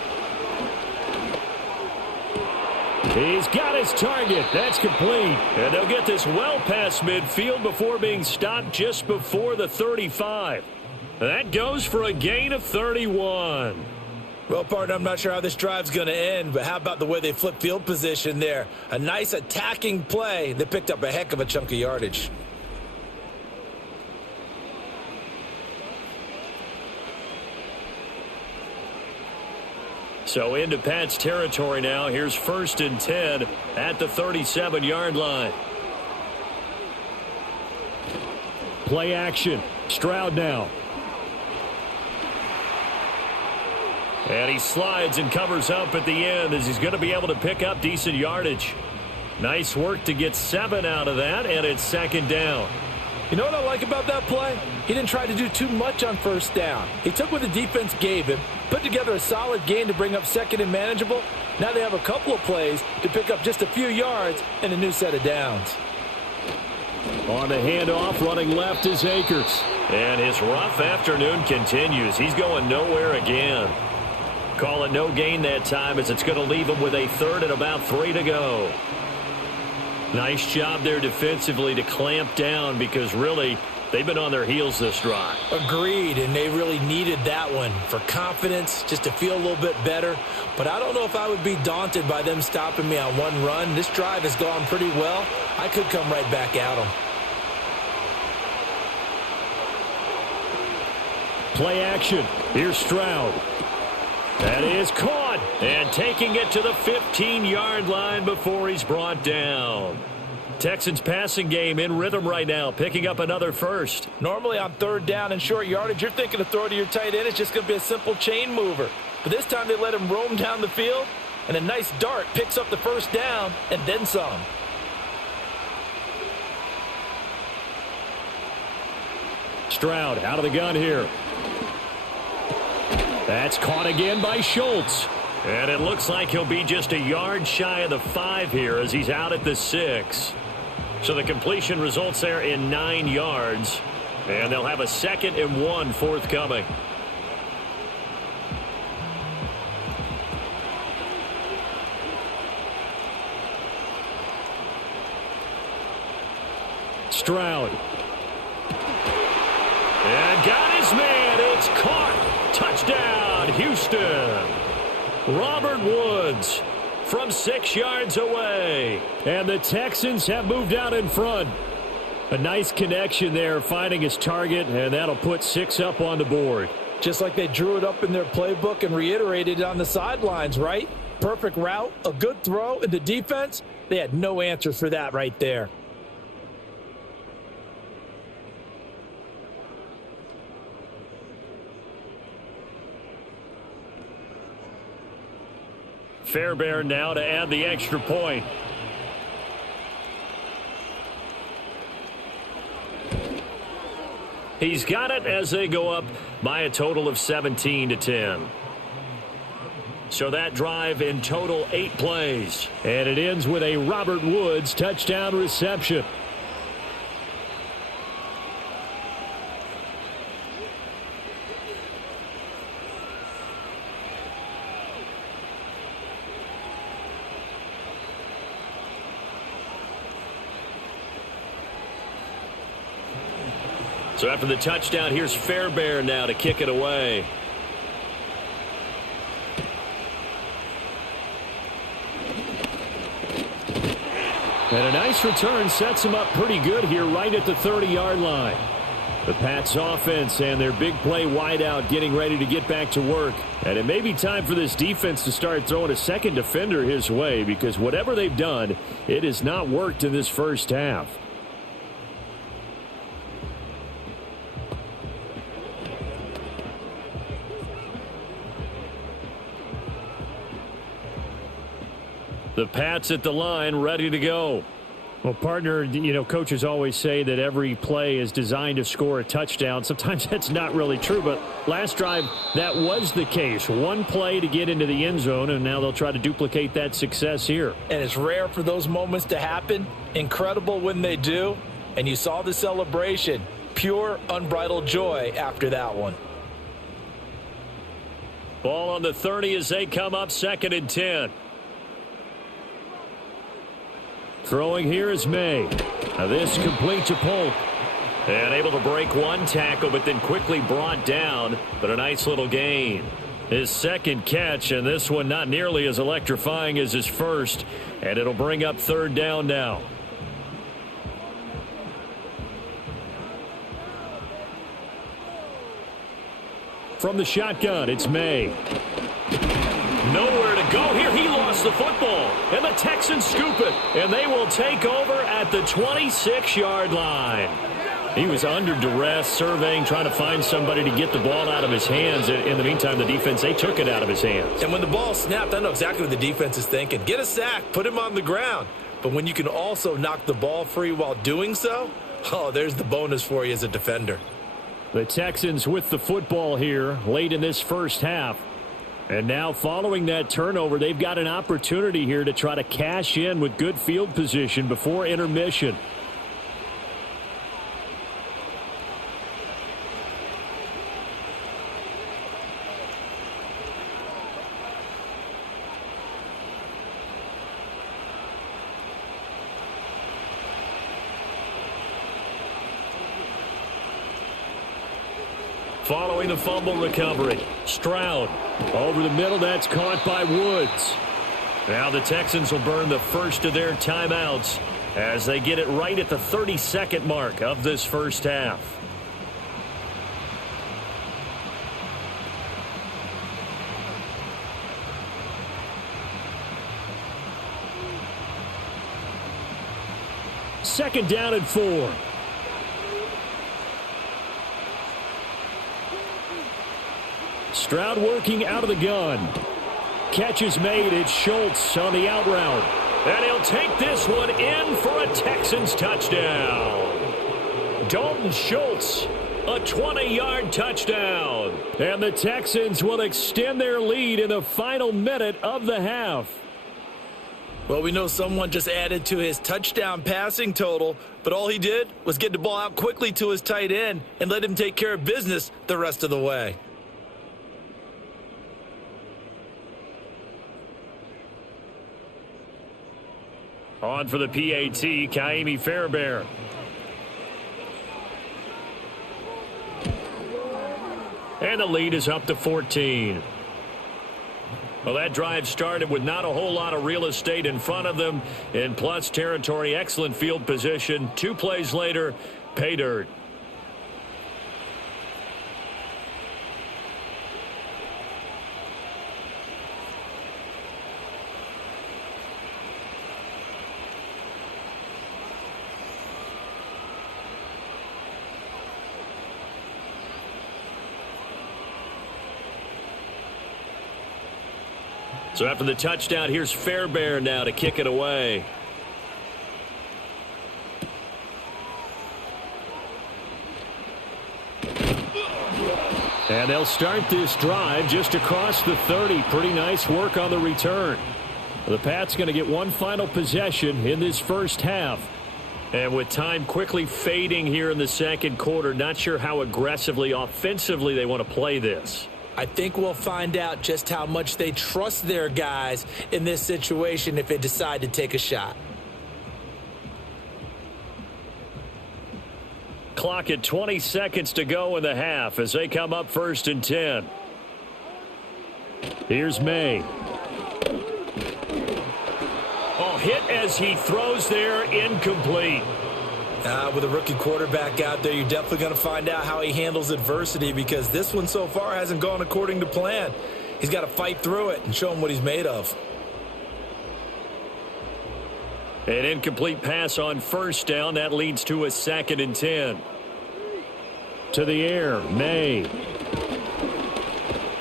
He's got his target. That's complete. And they'll get this well past midfield before being stopped just before the 35. That goes for a gain of 31. Well, partner, I'm not sure how this drive's going to end, but how about the way they flip field position there? A nice attacking play. They picked up a heck of a chunk of yardage. So into Pat's territory now. Here's 1st and 10 at the 37-yard line. Play action. Stroud now. And he slides and covers up at the end as he's going to be able to pick up decent yardage. Nice work to get 7 out of that, and it's 2nd down. You know what I like about that play? He didn't try to do too much on 1st down. He took what the defense gave him, put together a solid gain to bring up 2nd and manageable. Now they have a couple of plays to pick up just a few yards and a new set of downs. On the handoff, running left is Akers. And his rough afternoon continues. He's going nowhere again. Call it no gain that time as it's going to leave him with a 3rd and about 3 to go. Nice job there defensively to clamp down because really they've been on their heels this drive. Agreed, and they really needed that one for confidence, just to feel a little bit better. But I don't know if I would be daunted by them stopping me on one run. This drive has gone pretty well. I could come right back at them. Play action. Here's Stroud. That is caught and taking it to the 15-yard line before he's brought down. Texans passing game in rhythm right now, picking up another 1st. Normally on 3rd down and short yardage, you're thinking to throw to your tight end. It's just going to be a simple chain mover. But this time they let him roam down the field, and a nice dart picks up the 1st down and then some. Stroud out of the gun here. That's caught again by Schultz. And it looks like he'll be just a yard shy of the 5 here as he's out at the 6. So the completion results there in 9 yards. And they'll have a 2nd and 1 forthcoming. Stroud. And got his man. It's caught. Touchdown, Houston. Robert Woods from 6 yards away. And the Texans have moved out in front. A nice connection there, finding his target, and that'll put 6 up on the board. Just like they drew it up in their playbook and reiterated it on the sidelines, right? Perfect route, a good throw, and the defense, they had no answers for that right there. Fairbairn now to add the extra point. He's got it as they go up by a total of 17-10. So that drive in total 8 plays. And it ends with a Robert Woods touchdown reception. So after the touchdown, here's Fairbairn now to kick it away. And a nice return sets him up pretty good here right at the 30-yard line. The Pats offense and their big play wideout getting ready to get back to work. And it may be time for this defense to start throwing a second defender his way because whatever they've done, it has not worked in this first half. The Pats at the line, ready to go. Well, partner, coaches always say that every play is designed to score a touchdown. Sometimes that's not really true, but last drive, that was the case. One play to get into the end zone, and now they'll try to duplicate that success here. And it's rare for those moments to happen. Incredible when they do. And you saw the celebration. Pure, unbridled joy after that one. Ball on the 30 as they come up 2nd and 10. Throwing here is May. Now this complete to Polk. And able to break one tackle, but then quickly brought down. But a nice little gain. His 2nd catch, and this one not nearly as electrifying as his first. And it'll bring up 3rd down now. From the shotgun, it's May. Nowhere to go here. He lost the football. And the Texans scoop it. And they will take over at the 26-yard line. He was under duress, surveying, trying to find somebody to get the ball out of his hands. In the meantime, the defense, they took it out of his hands. And when the ball snapped, I know exactly what the defense is thinking. Get a sack, put him on the ground. But when you can also knock the ball free while doing so, oh, there's the bonus for you as a defender. The Texans with the football here late in this first half. And now following that turnover, they've got an opportunity here to try to cash in with good field position before intermission. Following the fumble recovery, Stroud over the middle. That's caught by Woods. Now the Texans will burn the first of their timeouts as they get it right at the 30-second mark of this first half. Second down and 4. Stroud working out of the gun. Catch is made. It's Schultz on the out route. And he'll take this one in for a Texans touchdown. Dalton Schultz, a 20-yard touchdown. And the Texans will extend their lead in the final minute of the half. Well, we know someone just added to his touchdown passing total, but all he did was get the ball out quickly to his tight end and let him take care of business the rest of the way. On for the PAT, Kaimi Fairbairn. And the lead is up to 14. Well, that drive started with not a whole lot of real estate in front of them. In plus territory, excellent field position. 2 plays later, pay dirt. So after the touchdown, here's Fairbairn now to kick it away. And they'll start this drive just across the 30. Pretty nice work on the return. The Pats going to get one final possession in this first half. And with time quickly fading here in the second quarter, not sure how aggressively, offensively they want to play this. I think we'll find out just how much they trust their guys in this situation if they decide to take a shot. Clock at 20 seconds to go in the half as they come up 1st and 10. Here's May. Oh, hit as he throws there, incomplete. With a rookie quarterback out there, you're definitely going to find out how he handles adversity because this one so far hasn't gone according to plan. He's got to fight through it and show him what he's made of. An incomplete pass on 1st down. That leads to a 2nd and 10. To the air, May.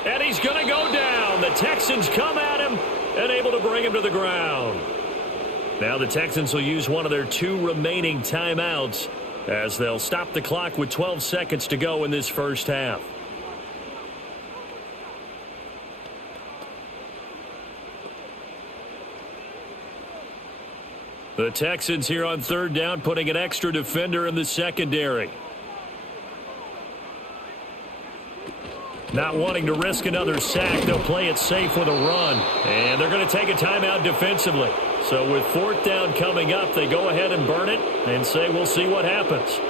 And he's going to go down. The Texans come at him and able to bring him to the ground. Now the Texans will use one of their 2 remaining timeouts as they'll stop the clock with 12 seconds to go in this first half. The Texans here on 3rd down putting an extra defender in the secondary. Not wanting to risk another sack, they'll play it safe with a run. And they're going to take a timeout defensively. So with 4th down coming up, they go ahead and burn it and say we'll see what happens.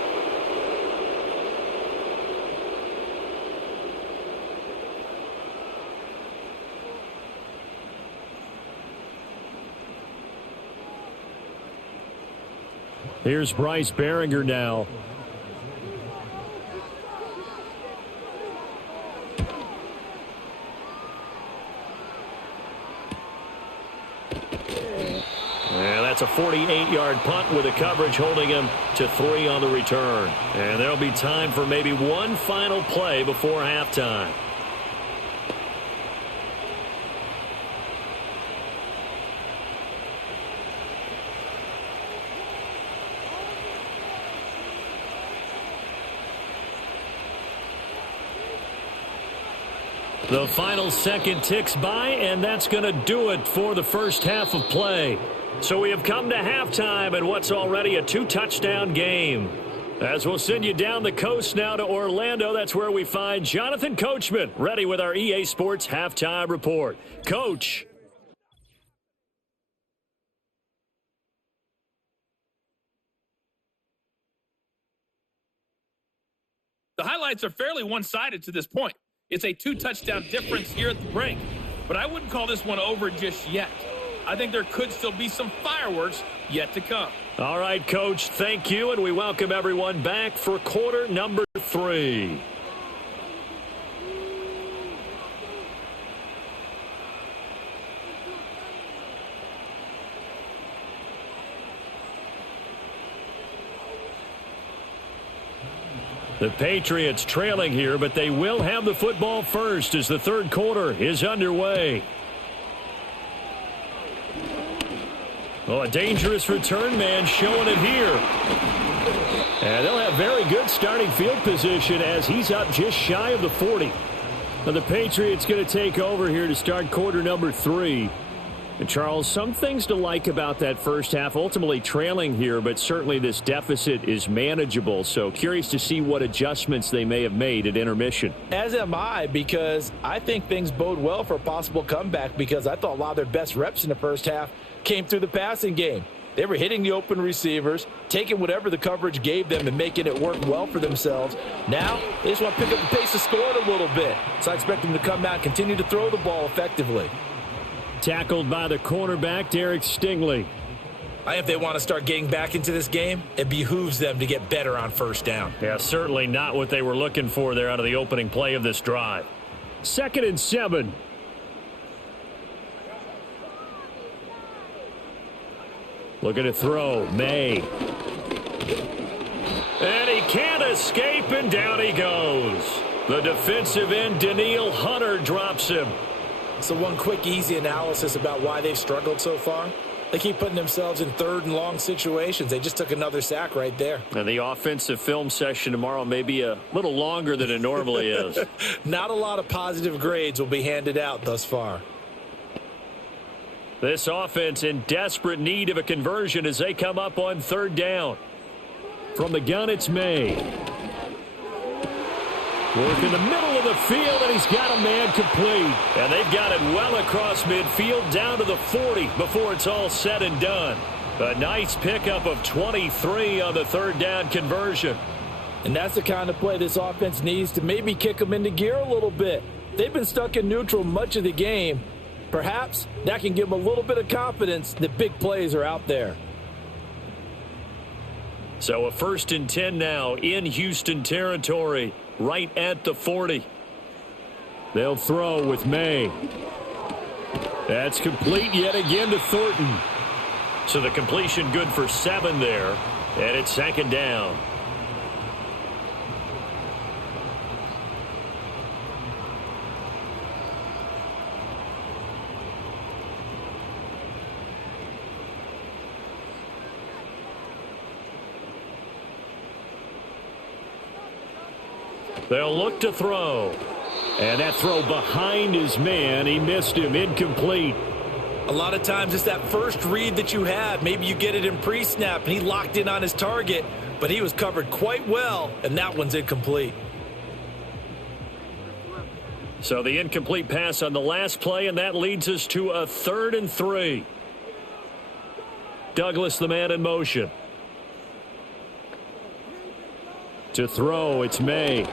Here's Bryce Behringer now. That's a 48-yard punt with the coverage holding him to 3 on the return. And there'll be time for maybe one final play before halftime. The final second ticks by, and that's going to do it for the first half of play. So we have come to halftime in what's already a 2-touchdown game. As we'll send you down the coast now to Orlando, that's where we find Jonathan Coachman ready with our EA Sports Halftime Report. Coach. The highlights are fairly one-sided to this point. It's a 2-touchdown difference here at the break. But I wouldn't call this one over just yet. I think there could still be some fireworks yet to come. All right, Coach, thank you, and we welcome everyone back for quarter number 3. The Patriots trailing here, but they will have the football first as the third quarter is underway. Oh, a dangerous return man showing it here. And they'll have very good starting field position as he's up just shy of the 40. Now the Patriots going to take over here to start quarter number 3. And Charles, some things to like about that first half, ultimately trailing here, but certainly this deficit is manageable. So curious to see what adjustments they may have made at intermission. As am I, because I think things bode well for a possible comeback, because I thought a lot of their best reps in the first half came through the passing game. They were hitting the open receivers, taking whatever the coverage gave them and making it work well for themselves. Now, they just want to pick up the pace of scoring a little bit. So I expect them to come out and continue to throw the ball effectively. Tackled by the cornerback, Derek Stingley. If they want to start getting back into this game, it behooves them to get better on first down. Yeah, certainly not what they were looking for there out of the opening play of this drive. 2nd and 7. Looking to throw, May. And he can't escape, and down he goes. The defensive end, Danielle Hunter, drops him. So one quick, easy analysis about why they've struggled so far. They keep putting themselves in 3rd and long situations. They just took another sack right there. And the offensive film session tomorrow may be a little longer than it normally is. Not a lot of positive grades will be handed out thus far. This offense in desperate need of a conversion as they come up on 3rd down. From the gun, it's May. Work in the middle of the field, and he's got a man complete. And they've got it well across midfield down to the 40 before it's all said and done. A nice pickup of 23 on the 3rd down conversion. And that's the kind of play this offense needs to maybe kick them into gear a little bit. They've been stuck in neutral much of the game. Perhaps that can give them a little bit of confidence that big plays are out there. So a 1st and 10 now in Houston territory, right at the 40. They'll throw with May. That's complete yet again to Thornton. So the completion good for 7 there, and it's 2nd down. They'll look to throw. And that throw behind his man. He missed him. Incomplete. A lot of times it's that first read that you have. Maybe you get it in pre-snap, and he locked in on his target, but he was covered quite well, and that one's incomplete. So the incomplete pass on the last play, and that leads us to a 3rd and 3. Douglas, the man in motion. To throw, it's May.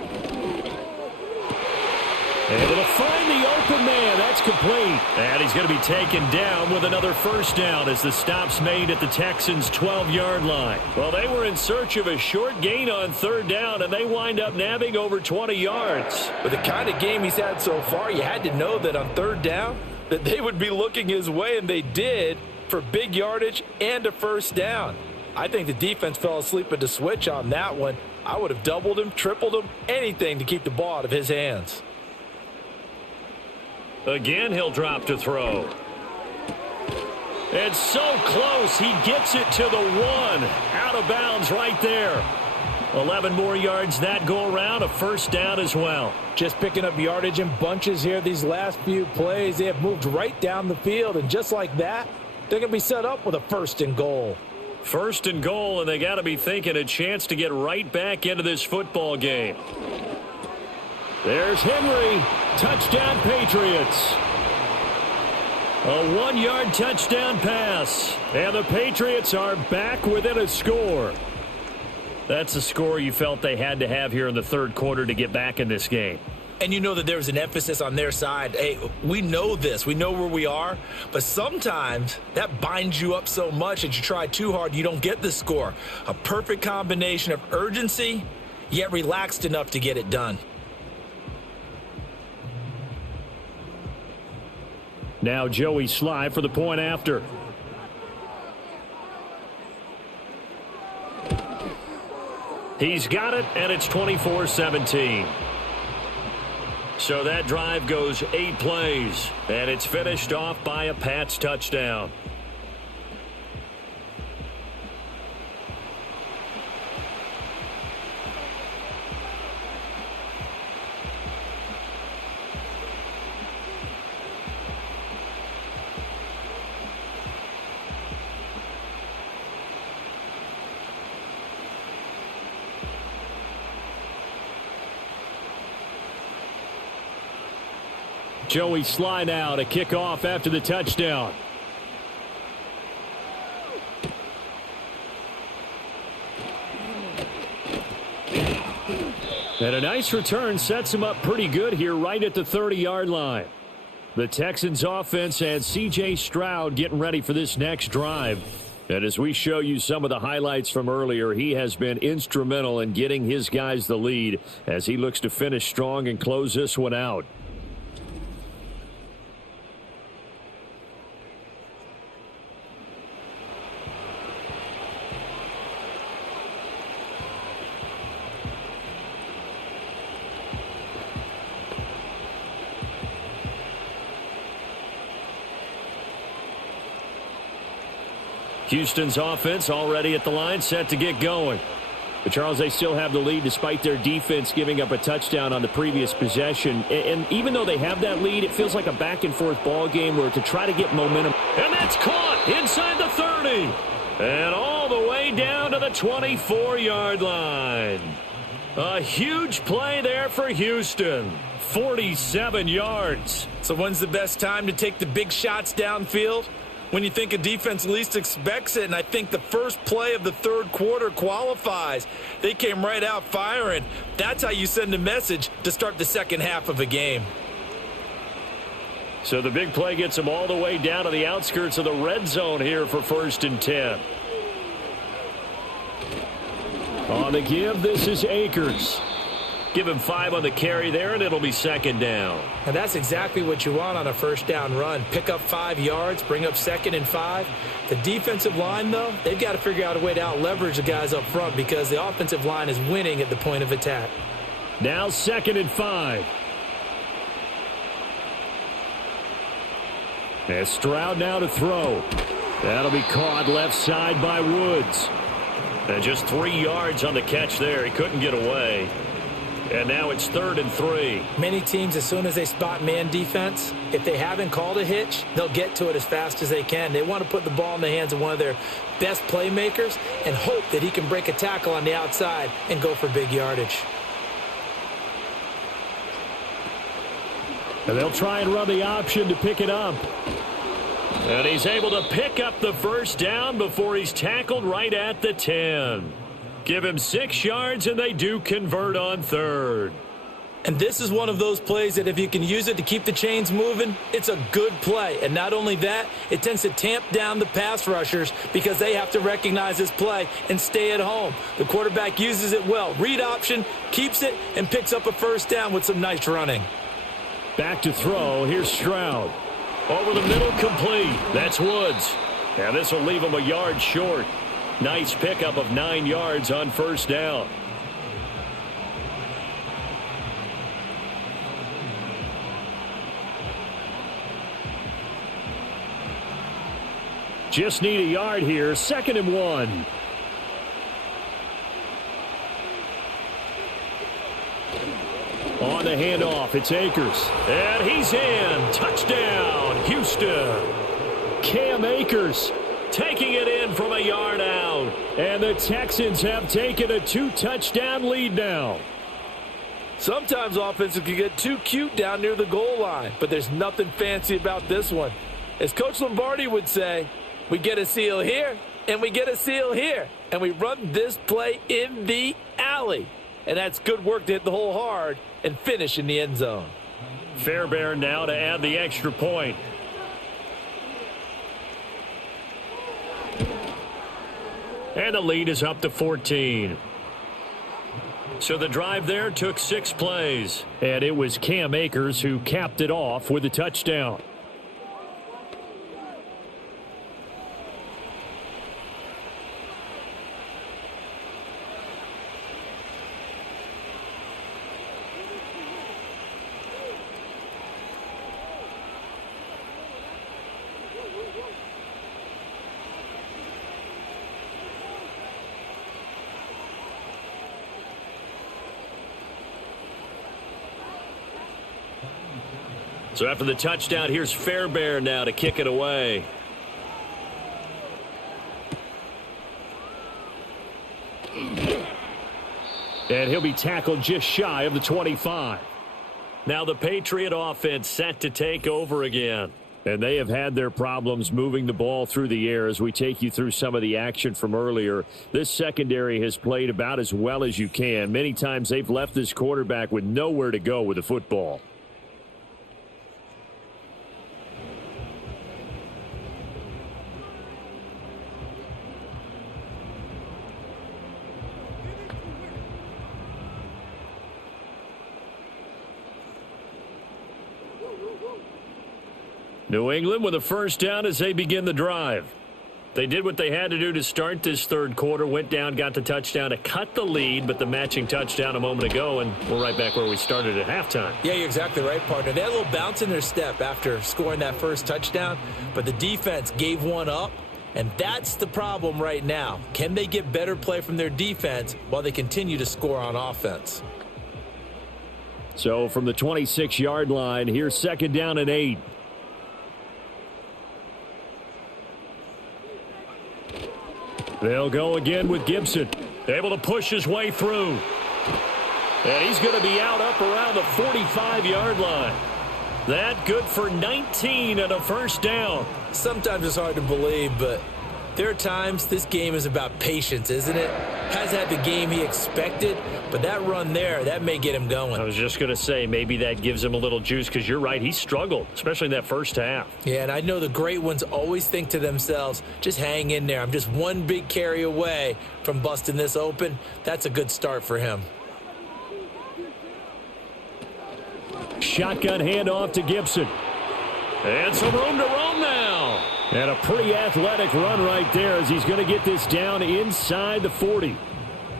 Able to find the open man. That's complete. And he's going to be taken down with another 1st down as the stop's made at the Texans' 12-yard line. Well, they were in search of a short gain on 3rd down, and they wind up nabbing over 20 yards. With the kind of game he's had so far, you had to know that on 3rd down that they would be looking his way, and they did. for big yardage and a first down. I think the defense fell asleep at the switch on that one. I would have doubled him, tripled him, anything to keep the ball out of his hands. Again, he'll drop to throw. It's so close. He gets it to the 1. Out of bounds right there. 11 more yards that go around. A first down as well. Just picking up yardage in bunches here these last few plays. They have moved right down the field, and just like that, they're going to be set up with a 1st and goal. 1st and goal, and they got to be thinking a chance to get right back into this football game. There's Henry. Touchdown, Patriots. A 1-yard touchdown pass. And the Patriots are back within a score. That's a score you felt they had to have here in the third quarter to get back in this game. And you know that there's an emphasis on their side. Hey, we know this. We know where we are. But sometimes that binds you up so much that you try too hard, you don't get the score. A perfect combination of urgency, yet relaxed enough to get it done. Now Joey Sly for the point after. He's got it, and it's 24-17. So that drive goes 8 plays, and it's finished off by a Pats touchdown. Joey Sly now to kick off after the touchdown. And a nice return sets him up pretty good here right at the 30-yard line. The Texans offense and C.J. Stroud getting ready for this next drive. And as we show you some of the highlights from earlier, he has been instrumental in getting his guys the lead as he looks to finish strong and close this one out. Houston's offense already at the line, set to get going. But, Charles, they still have the lead despite their defense giving up a touchdown on the previous possession. And even though they have that lead, it feels like a back-and-forth ball game where to try to get momentum. And that's caught inside the 30. And all the way down to the 24-yard line. A huge play there for Houston. 47 yards. So when's the best time to take the big shots downfield? When you think a defense least expects it, and I think the first play of the third quarter qualifies. They came right out firing. That's how you send a message to start the second half of a game. So the big play gets them all the way down to the outskirts of the red zone here for 1st and 10. On the give, this is Akers. Give him 5 on the carry there, and it'll be 2nd down. And that's exactly what you want on a first down run. Pick up 5 yards, bring up 2nd and 5. The defensive line, though, they've got to figure out a way to out-leverage the guys up front because the offensive line is winning at the point of attack. Now 2nd and 5. And Stroud now to throw. That'll be caught left side by Woods. And just 3 yards on the catch there. He couldn't get away. And now it's 3rd and 3. Many teams, as soon as they spot man defense, if they haven't called a hitch, they'll get to it as fast as they can. They want to put the ball in the hands of one of their best playmakers and hope that he can break a tackle on the outside and go for big yardage. And they'll try and run the option to pick it up. And he's able to pick up the first down before he's tackled right at the 10. Give him 6 yards, and they do convert on 3rd. And this is one of those plays that if you can use it to keep the chains moving, it's a good play. And not only that, it tends to tamp down the pass rushers because they have to recognize this play and stay at home. The quarterback uses it well. Read option, keeps it, and picks up a first down with some nice running. Back to throw. Here's Stroud. Over the middle, complete. That's Woods. Yeah, this will leave him a yard short. Nice pickup of 9 yards on first down. Just need a yard here. 2nd and 1. On the handoff, it's Akers. And he's in. Touchdown, Houston. Cam Akers taking it in from a yard out. And the Texans have taken a 2-touchdown lead now. Sometimes offenses can get too cute down near the goal line, but there's nothing fancy about this one. As Coach Lombardi would say, we get a seal here, and we get a seal here, and we run this play in the alley. And that's good work to hit the hole hard and finish in the end zone. Fairbairn now to add the extra point. And the lead is up to 14. So the drive there took 6 plays. And it was Cam Akers who capped it off with a touchdown. So after the touchdown, here's Fairbairn now to kick it away. And he'll be tackled just shy of the 25. Now the Patriot offense set to take over again. And they have had their problems moving the ball through the air as we take you through some of the action from earlier. This secondary has played about as well as you can. Many times they've left this quarterback with nowhere to go with the football. New England with a first down as they begin the drive. They did what they had to do to start this third quarter, went down, got the touchdown to cut the lead, but the matching touchdown a moment ago, and we're right back where we started at halftime. Yeah, you're exactly right, partner. They had a little bounce in their step after scoring that first touchdown, but the defense gave one up, and that's the problem right now. Can they get better play from their defense while they continue to score on offense? So from the 26-yard line, here's 2nd down and 8. They'll go again with Gibson. Able to push his way through. And he's going to be out up around the 45-yard line. That good for 19 and a first down. Sometimes it's hard to believe, but there are times this game is about patience, isn't it? Hasn't had the game he expected, but that run there, that may get him going. I was just going to say, maybe that gives him a little juice because you're right, he struggled, especially in that first half. Yeah, and I know the great ones always think to themselves, just hang in there. I'm just one big carry away from busting this open. That's a good start for him. Shotgun handoff to Gibson. And some room to roam now. And a pretty athletic run right there as he's going to get this down inside the 40.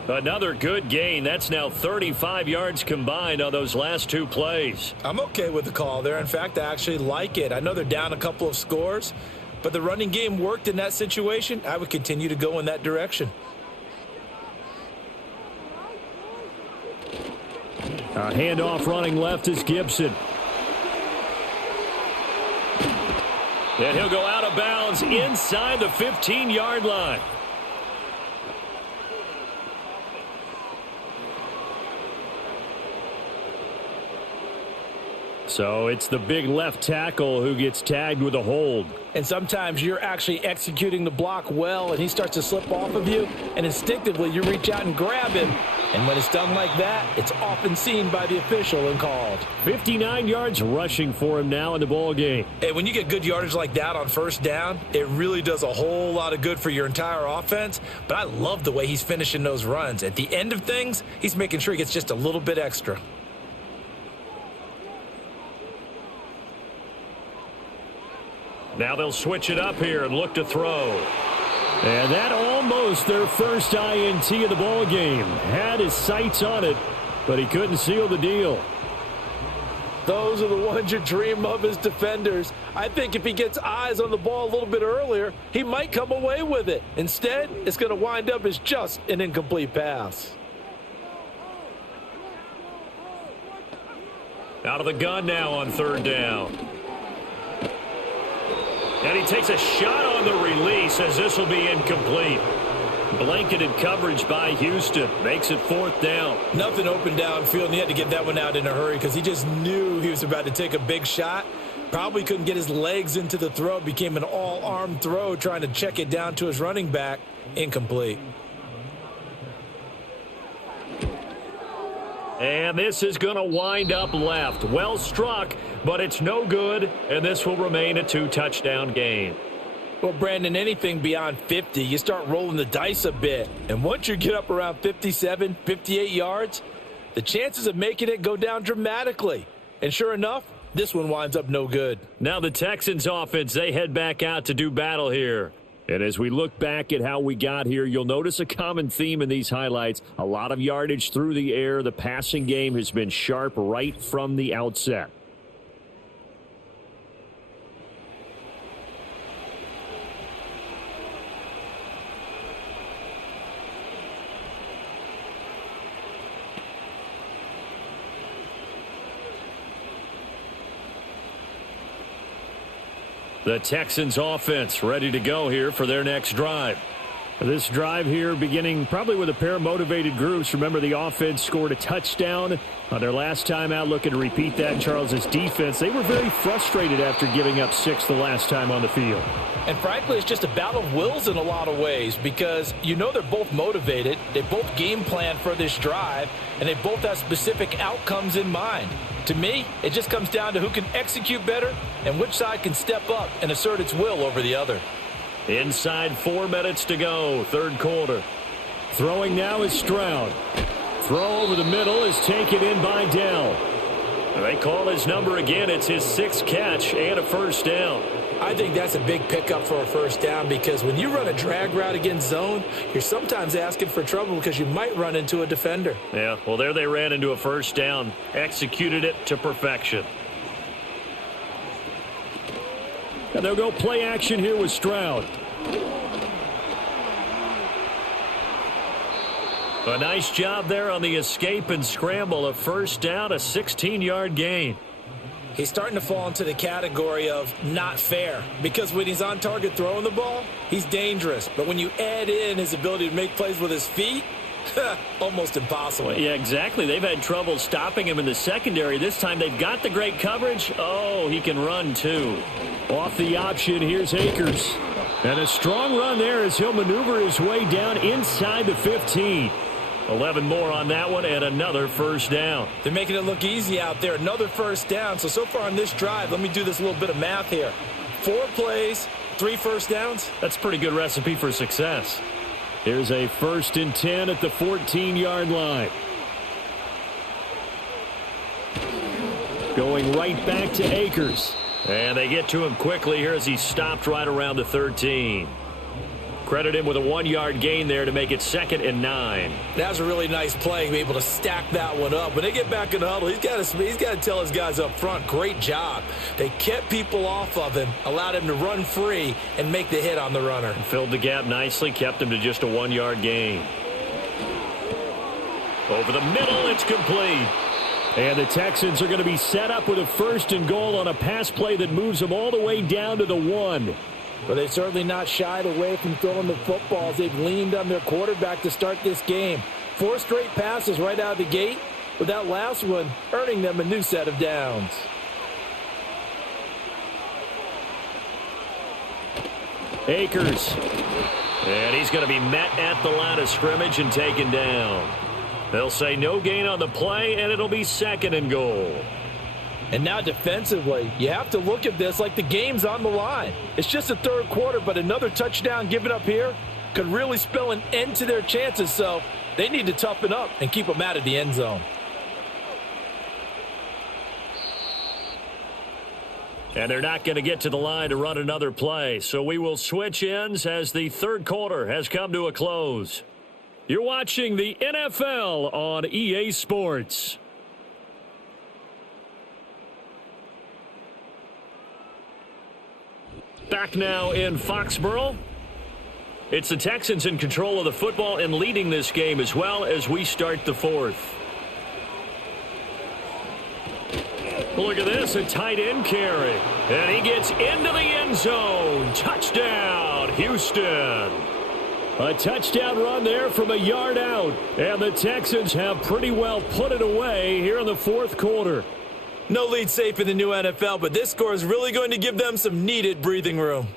Another good gain. That's now 35 yards combined on those last 2 plays. I'm okay with the call there. In fact, I actually like it. I know they're down a couple of scores, but the running game worked in that situation. I would continue to go in that direction. A handoff running left is Gibson. And he'll go out of bounds inside the 15-yard line. So it's the big left tackle who gets tagged with a hold. And sometimes you're actually executing the block well, and he starts to slip off of you, and instinctively you reach out and grab him. And when it's done like that, it's often seen by the official and called. 59 yards rushing for him now in the ball game. Hey, when you get good yardage like that on first down, it really does a whole lot of good for your entire offense. But I love the way he's finishing those runs. At the end of things, he's making sure he gets just a little bit extra. Now they'll switch it up here and look to throw. And that almost their first INT of the ball game. Had his sights on it, but he couldn't seal the deal. Those are the ones you dream of as defenders. I think if he gets eyes on the ball a little bit earlier, he might come away with it. Instead, it's going to wind up as just an incomplete pass. Out of the gun now on third down. And he takes a shot on the release as this will be incomplete. Blanketed coverage by Houston. Makes it fourth down. Nothing open downfield, and he had to get that one out in a hurry because he just knew he was about to take a big shot. Probably couldn't get his legs into the throw. Became an all-arm throw trying to check it down to his running back. Incomplete. And this is going to wind up left. Well struck, but it's no good, and this will remain a two-touchdown game. Well, Brandon, anything beyond 50, you start rolling the dice a bit. And once you get up around 57, 58 yards, the chances of making it go down dramatically. And sure enough, this one winds up no good. Now the Texans offense, they head back out to do battle here. And as we look back at how we got here, you'll notice a common theme in these highlights. A lot of yardage through the air. The passing game has been sharp right from the outset. The Texans offense ready to go here for their next drive. This drive here beginning probably with a pair of motivated groups. Remember, the offense scored a touchdown on their last time out, looking to repeat that in Charles's defense. They were very frustrated after giving up 6 the last time on the field. And frankly, it's just a battle of wills in a lot of ways because you know they're both motivated. They both game plan for this drive, and they both have specific outcomes in mind. To me, it just comes down to who can execute better and which side can step up and assert its will over the other. Inside 4 minutes to go, third quarter. Throwing now is Stroud. Throw over the middle is taken in by Dell. They call his number again. It's his 6th catch and a first down. I think that's a big pickup for a first down because when you run a drag route against zone, you're sometimes asking for trouble because you might run into a defender. Yeah, well, there they ran into a first down. Executed it to perfection. And they'll go play action here with Stroud. A nice job there on the escape and scramble. A first down, a 16-yard gain. He's starting to fall into the category of not fair because when he's on target throwing the ball, he's dangerous. But when you add in his ability to make plays with his feet, almost impossible. Yeah, exactly. They've had trouble stopping him in the secondary. This time they've got the great coverage. Oh, he can run too. Off the option, here's Akers. And a strong run there as he'll maneuver his way down inside the 15. 11 more on that one and another first down. They're making it look easy out there. Another first down. So far on this drive, let me do this little bit of math here. 4 plays, 3 first downs. That's a pretty good recipe for success. Here's a 1st and 10 at the 14-yard line. Going right back to Akers. And they get to him quickly here as he stopped right around the 13. Credit him with a 1-yard gain there to make it 2nd and 9. That was a really nice play, to be able to stack that one up. When they get back in the huddle, he's got to tell his guys up front, great job. They kept people off of him, allowed him to run free and make the hit on the runner. Filled the gap nicely, kept him to just a 1-yard gain. Over the middle, it's complete. And the Texans are going to be set up with a 1st and goal on a pass play that moves them all the way down to the 1. Well, they've certainly not shied away from throwing the footballs. They've leaned on their quarterback to start this game. 4 straight passes right out of the gate, with that last one earning them a new set of downs. Akers. And he's going to be met at the line of scrimmage and taken down. They'll say no gain on the play, and it'll be 2nd and goal. And now defensively, you have to look at this like the game's on the line. It's just the 3rd quarter, but another touchdown given up here could really spell an end to their chances. So they need to toughen up and keep them out of the end zone. And they're not going to get to the line to run another play. So we will switch ends as the third quarter has come to a close. You're watching the NFL on EA Sports. Back now in Foxborough. It's the Texans in control of the football and leading this game as well as we start the fourth. Look at this, a tight end carry. And he gets into the end zone. Touchdown, Houston. A touchdown run there from a yard out. And the Texans have pretty well put it away here in the fourth quarter. No lead safe in the new NFL, but this score is really going to give them some needed breathing room.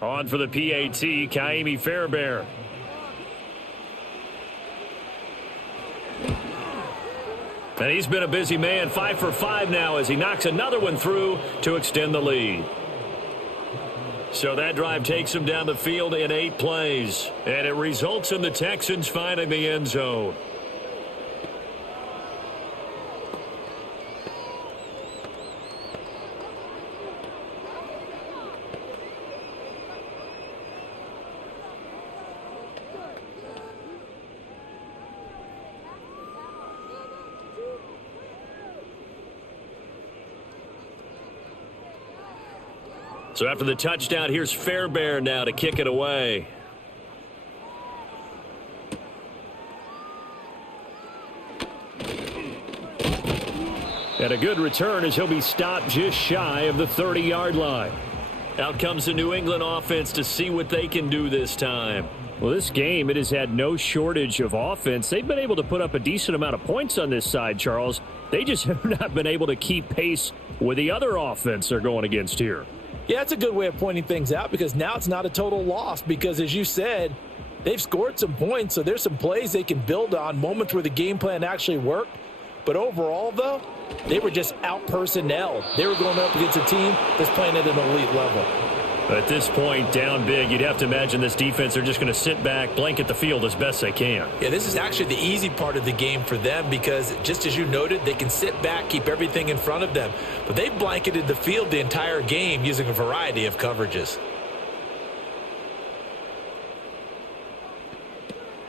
On for the PAT, Kaimi Fairbairn. And he's been a busy man, 5 for 5 now as he knocks another one through to extend the lead. So that drive takes him down the field in 8 plays. And it results in the Texans finding the end zone. So after the touchdown, here's Fairbairn now to kick it away. And a good return as he'll be stopped just shy of the 30-yard line. Out comes the New England offense to see what they can do this time. Well, this game, it has had no shortage of offense. They've been able to put up a decent amount of points on this side, Charles. They just have not been able to keep pace with the other offense they're going against here. Yeah, that's a good way of pointing things out because now it's not a total loss because, as you said, they've scored some points, so there's some plays they can build on, moments where the game plan actually worked. But overall, though, they were just out-personnelled. They were going up against a team that's playing at an elite level. At this point, down big, you'd have to imagine this defense are just going to sit back, blanket the field as best they can. Yeah, this is actually the easy part of the game for them because, just as you noted, they can sit back, keep everything in front of them. But they've blanketed the field the entire game using a variety of coverages.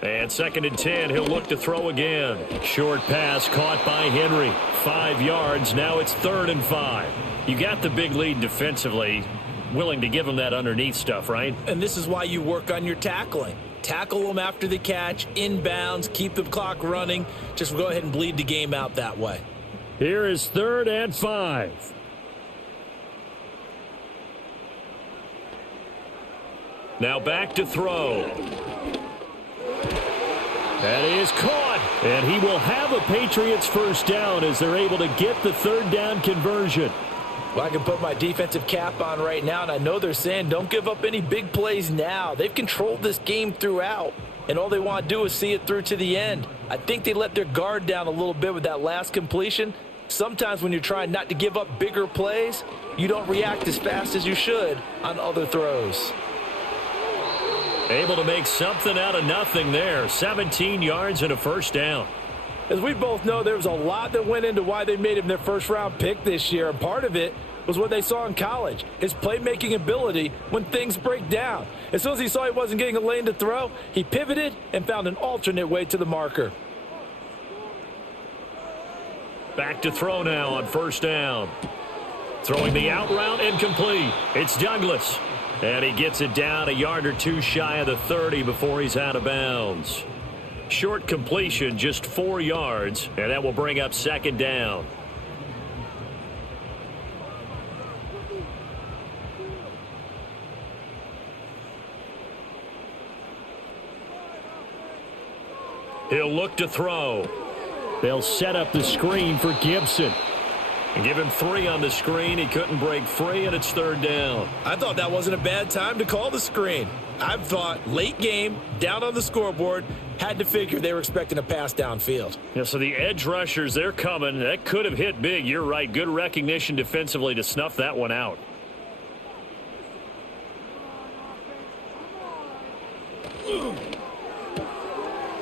And 2nd and 10, he'll look to throw again. Short pass caught by Henry. 5 yards, now it's 3rd and 5. You got the big lead defensively. Willing to give them that underneath stuff, right? And this is why you work on your tackling. Tackle them after the catch, inbounds, keep the clock running. Just go ahead and bleed the game out that way. Here is 3rd and 5. Now back to throw. That is caught. And he will have a Patriots first down as they're able to get the 3rd down conversion. Well, I can put my defensive cap on right now, and I know they're saying don't give up any big plays now. They've controlled this game throughout, and all they want to do is see it through to the end. I think they let their guard down a little bit with that last completion. Sometimes when you're trying not to give up bigger plays, you don't react as fast as you should on other throws. Able to make something out of nothing there. 17 yards and a first down. As we both know, there was a lot that went into why they made him their first-round pick this year, and part of it was what they saw in college, his playmaking ability when things break down. As soon as he saw he wasn't getting a lane to throw, he pivoted and found an alternate way to the marker. Back to throw now on 1st down. Throwing the out route incomplete. It's Douglas. And he gets it down a yard or 2 shy of the 30 before he's out of bounds. Short completion, just 4 yards, and that will bring up 2nd down. He'll look to throw. They'll set up the screen for Gibson. And give him 3 on the screen. He couldn't break free, and it's 3rd down. I thought that wasn't a bad time to call the screen. I've thought late game, down on the scoreboard, Had to figure they were expecting a pass downfield. Yeah, so the edge rushers, they're coming. That could have hit big. You're right. Good recognition defensively to snuff that one out.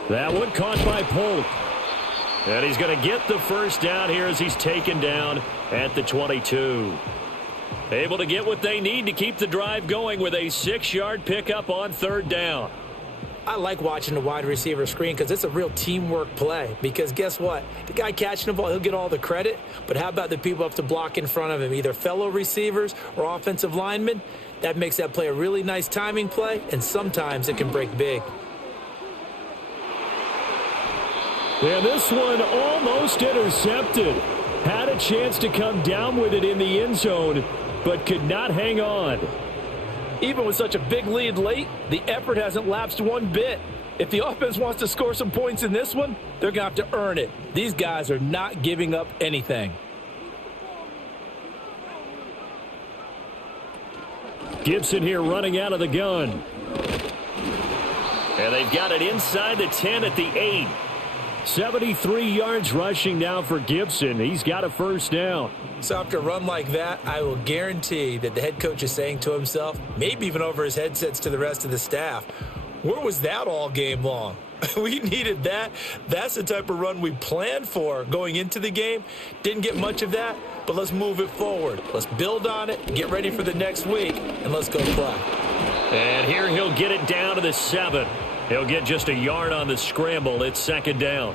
That one caught by Polk. And he's going to get the first down here as he's taken down at the 22. Able to get what they need to keep the drive going with a 6-yard pickup on 3rd down. I like watching the wide receiver screen because it's a real teamwork play. Because guess what? The guy catching the ball, he'll get all the credit. But how about the people up to block in front of him, either fellow receivers or offensive linemen? That makes that play a really nice timing play, and sometimes it can break big. And this one almost intercepted. Had a chance to come down with it in the end zone, but could not hang on. Even with such a big lead late, the effort hasn't lapsed one bit. If the offense wants to score some points in this one, they're going to have to earn it. These guys are not giving up anything. Gibson here running out of the gun. And they've got it inside the 10 at the 8. 73 yards rushing now for Gibson. He's got a first down. So after a run like that, I will guarantee that the head coach is saying to himself, maybe even over his headsets to the rest of the staff, where was that all game long? We needed that. That's the type of run we planned for going into the game. Didn't get much of that, but let's move it forward. Let's build on it, get ready for the next week, and let's go play. And here he'll get it down to the 7. He'll get just a yard on the scramble. It's 2nd down.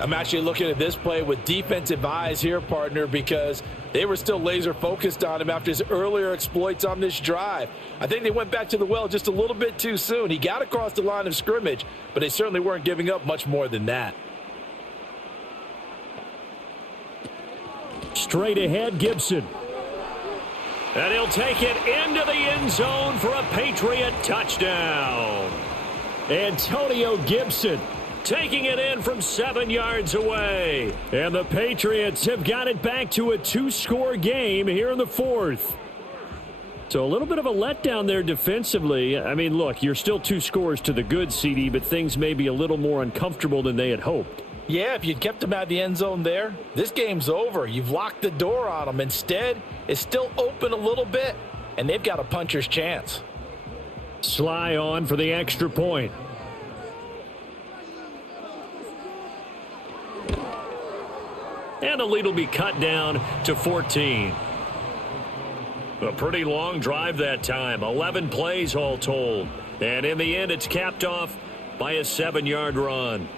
I'm actually looking at this play with defensive eyes here, partner, because they were still laser focused on him after his earlier exploits on this drive. I think they went back to the well just a little bit too soon. He got across the line of scrimmage, but they certainly weren't giving up much more than that. Straight ahead, Gibson. And he'll take it into the end zone for a Patriot touchdown. Antonio Gibson taking it in from 7 yards away. And the Patriots have got it back to a 2-score game here in the 4th. So a little bit of a letdown there defensively. I mean, look, you're still 2 scores to the good, CD, but things may be a little more uncomfortable than they had hoped. Yeah, if you'd kept them out of the end zone there, this game's over. You've locked the door on them. Instead, it's still open a little bit, and they've got a puncher's chance. Sly on for the extra point. And the lead will be cut down to 14. A pretty long drive that time. 11 plays all told. And in the end, it's capped off by a 7-yard run.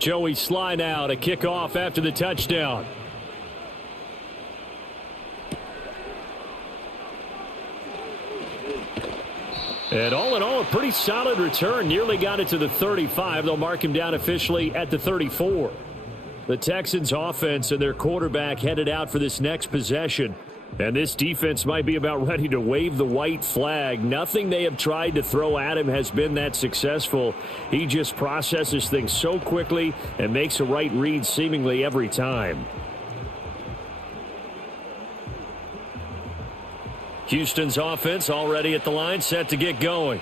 Joey Sly now to kick off after the touchdown. And all in all, a pretty solid return. Nearly got it to the 35. They'll mark him down officially at the 34. The Texans offense and their quarterback headed out for this next possession. And this defense might be about ready to wave the white flag. Nothing they have tried to throw at him has been that successful. He just processes things so quickly and makes a right read seemingly every time. Houston's offense already at the line, set to get going.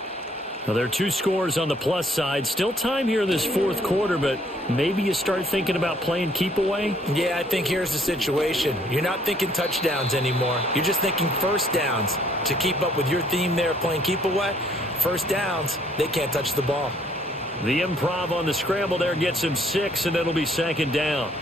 Now, there are 2 scores on the plus side. Still time here in this 4th quarter, but maybe you start thinking about playing keep away? Yeah, I think here's the situation. You're not thinking touchdowns anymore. You're just thinking first downs. To keep up with your theme there, playing keep away, first downs, they can't touch the ball. The improv on the scramble there gets him 6, and it'll be 2nd down.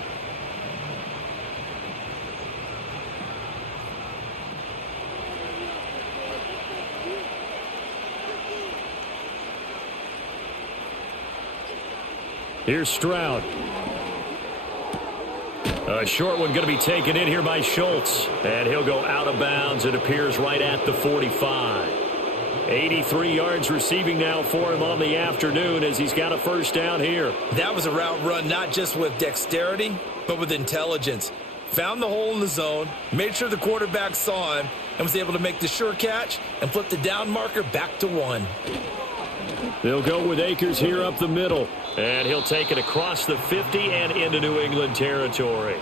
Here's Stroud. A short one going to be taken in here by Schultz. And he'll go out of bounds. It appears right at the 45. 83 yards receiving now for him on the afternoon as he's got a first down here. That was a route run not just with dexterity, but with intelligence. found the hole in the zone, made sure the quarterback saw him, and was able to make the sure catch and flip the down marker back to 1. They'll go with Akers here up the middle. And he'll take it across the 50 and into New England territory.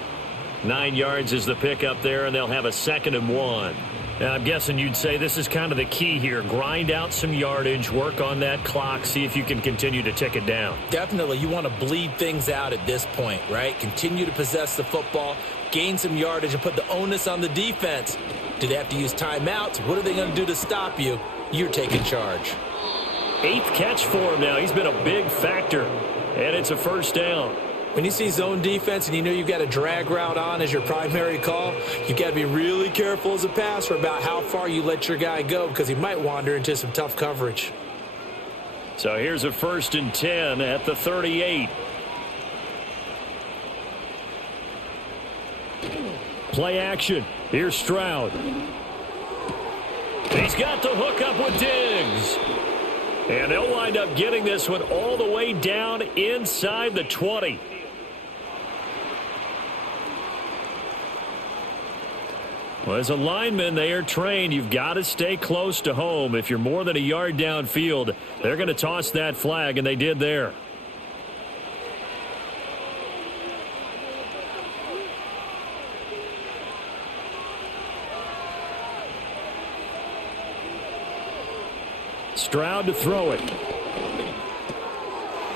9 yards is the pickup there, and they'll have a 2nd and 1. Now, I'm guessing you'd say this is kind of the key here. Grind out some yardage, work on that clock, see if you can continue to tick it down. Definitely. You want to bleed things out at this point, right? Continue to possess the football, gain some yardage, and put the onus on the defense. Do they have to use timeouts? What are they going to do to stop you? You're taking charge. 8th catch for him now. He's been a big factor, and it's a 1st down. When you see zone defense and you know you've got a drag route on as your primary call, you've got to be really careful as a passer about how far you let your guy go because he might wander into some tough coverage. So here's a 1st and 10 at the 38. Play action. Here's Stroud. He's got the hook up with Diggs. And they'll wind up getting this one all the way down inside the 20. Well, as a lineman, they are trained. You've got to stay close to home. If you're more than a yard downfield, they're going to toss that flag, and they did there. Stroud to throw it.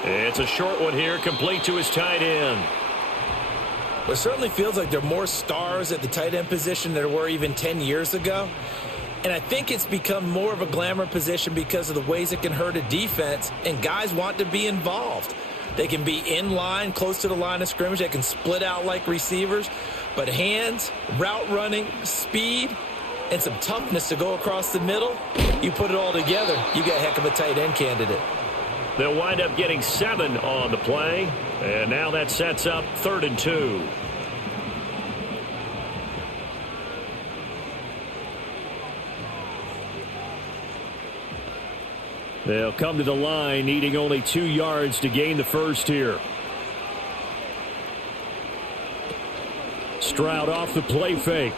It's a short one here, complete to his tight end. It certainly feels like there are more stars at the tight end position than there were even 10 years ago. And I think it's become more of a glamour position because of the ways it can hurt a defense, and guys want to be involved. They can be in line, close to the line of scrimmage. They can split out like receivers. But hands, route running, speed, and some toughness to go across the middle, you put it all together, you got a heck of a tight end candidate. They'll wind up getting 7 on the play, and now that sets up 3rd and 2. They'll come to the line, needing only 2 yards to gain the 1st here. Stroud off the play fake.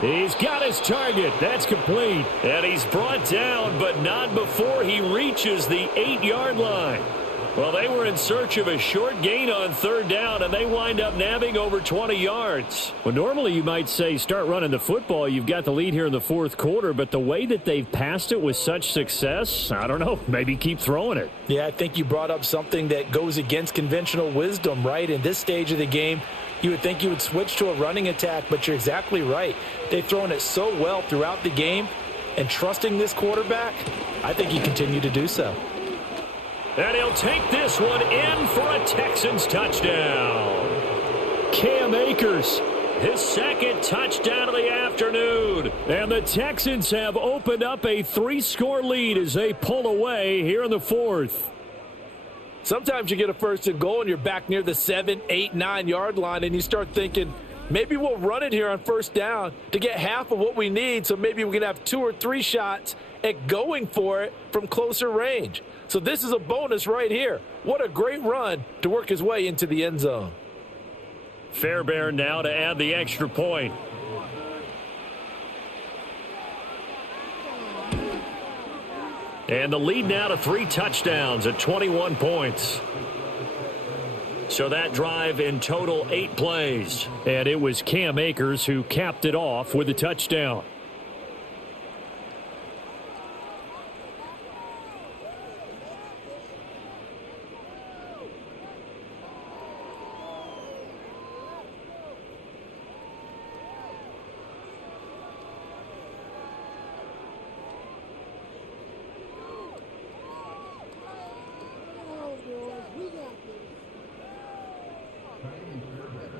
He's got his target. That's complete. And he's brought down, but not before he reaches the 8-yard line. Well, they were in search of a short gain on 3rd down, and they wind up nabbing over 20 yards. Well, normally you might say start running the football. You've got the lead here in the 4th quarter, but the way that they've passed it with such success, I don't know, maybe keep throwing it. Yeah, I think you brought up something that goes against conventional wisdom, right? In this stage of the game, you would think you would switch to a running attack, but you're exactly right. They've thrown it so well throughout the game, and trusting this quarterback, I think you continue to do so. And he'll take this one in for a Texans touchdown. Cam Akers, his 2nd touchdown of the afternoon. And the Texans have opened up a 3-score lead as they pull away here in the 4th. Sometimes you get a 1st and goal and you're back near the 7, 8, 9-yard line, and you start thinking, maybe we'll run it here on 1st down to get half of what we need, so maybe we can have 2 or 3 shots at going for it from closer range. So this is a bonus right here. What a great run to work his way into the end zone. Fairbairn now to add the extra point. And the lead now to 3 touchdowns at 21 points. So that drive in total 8 plays. And it was Cam Akers who capped it off with a touchdown.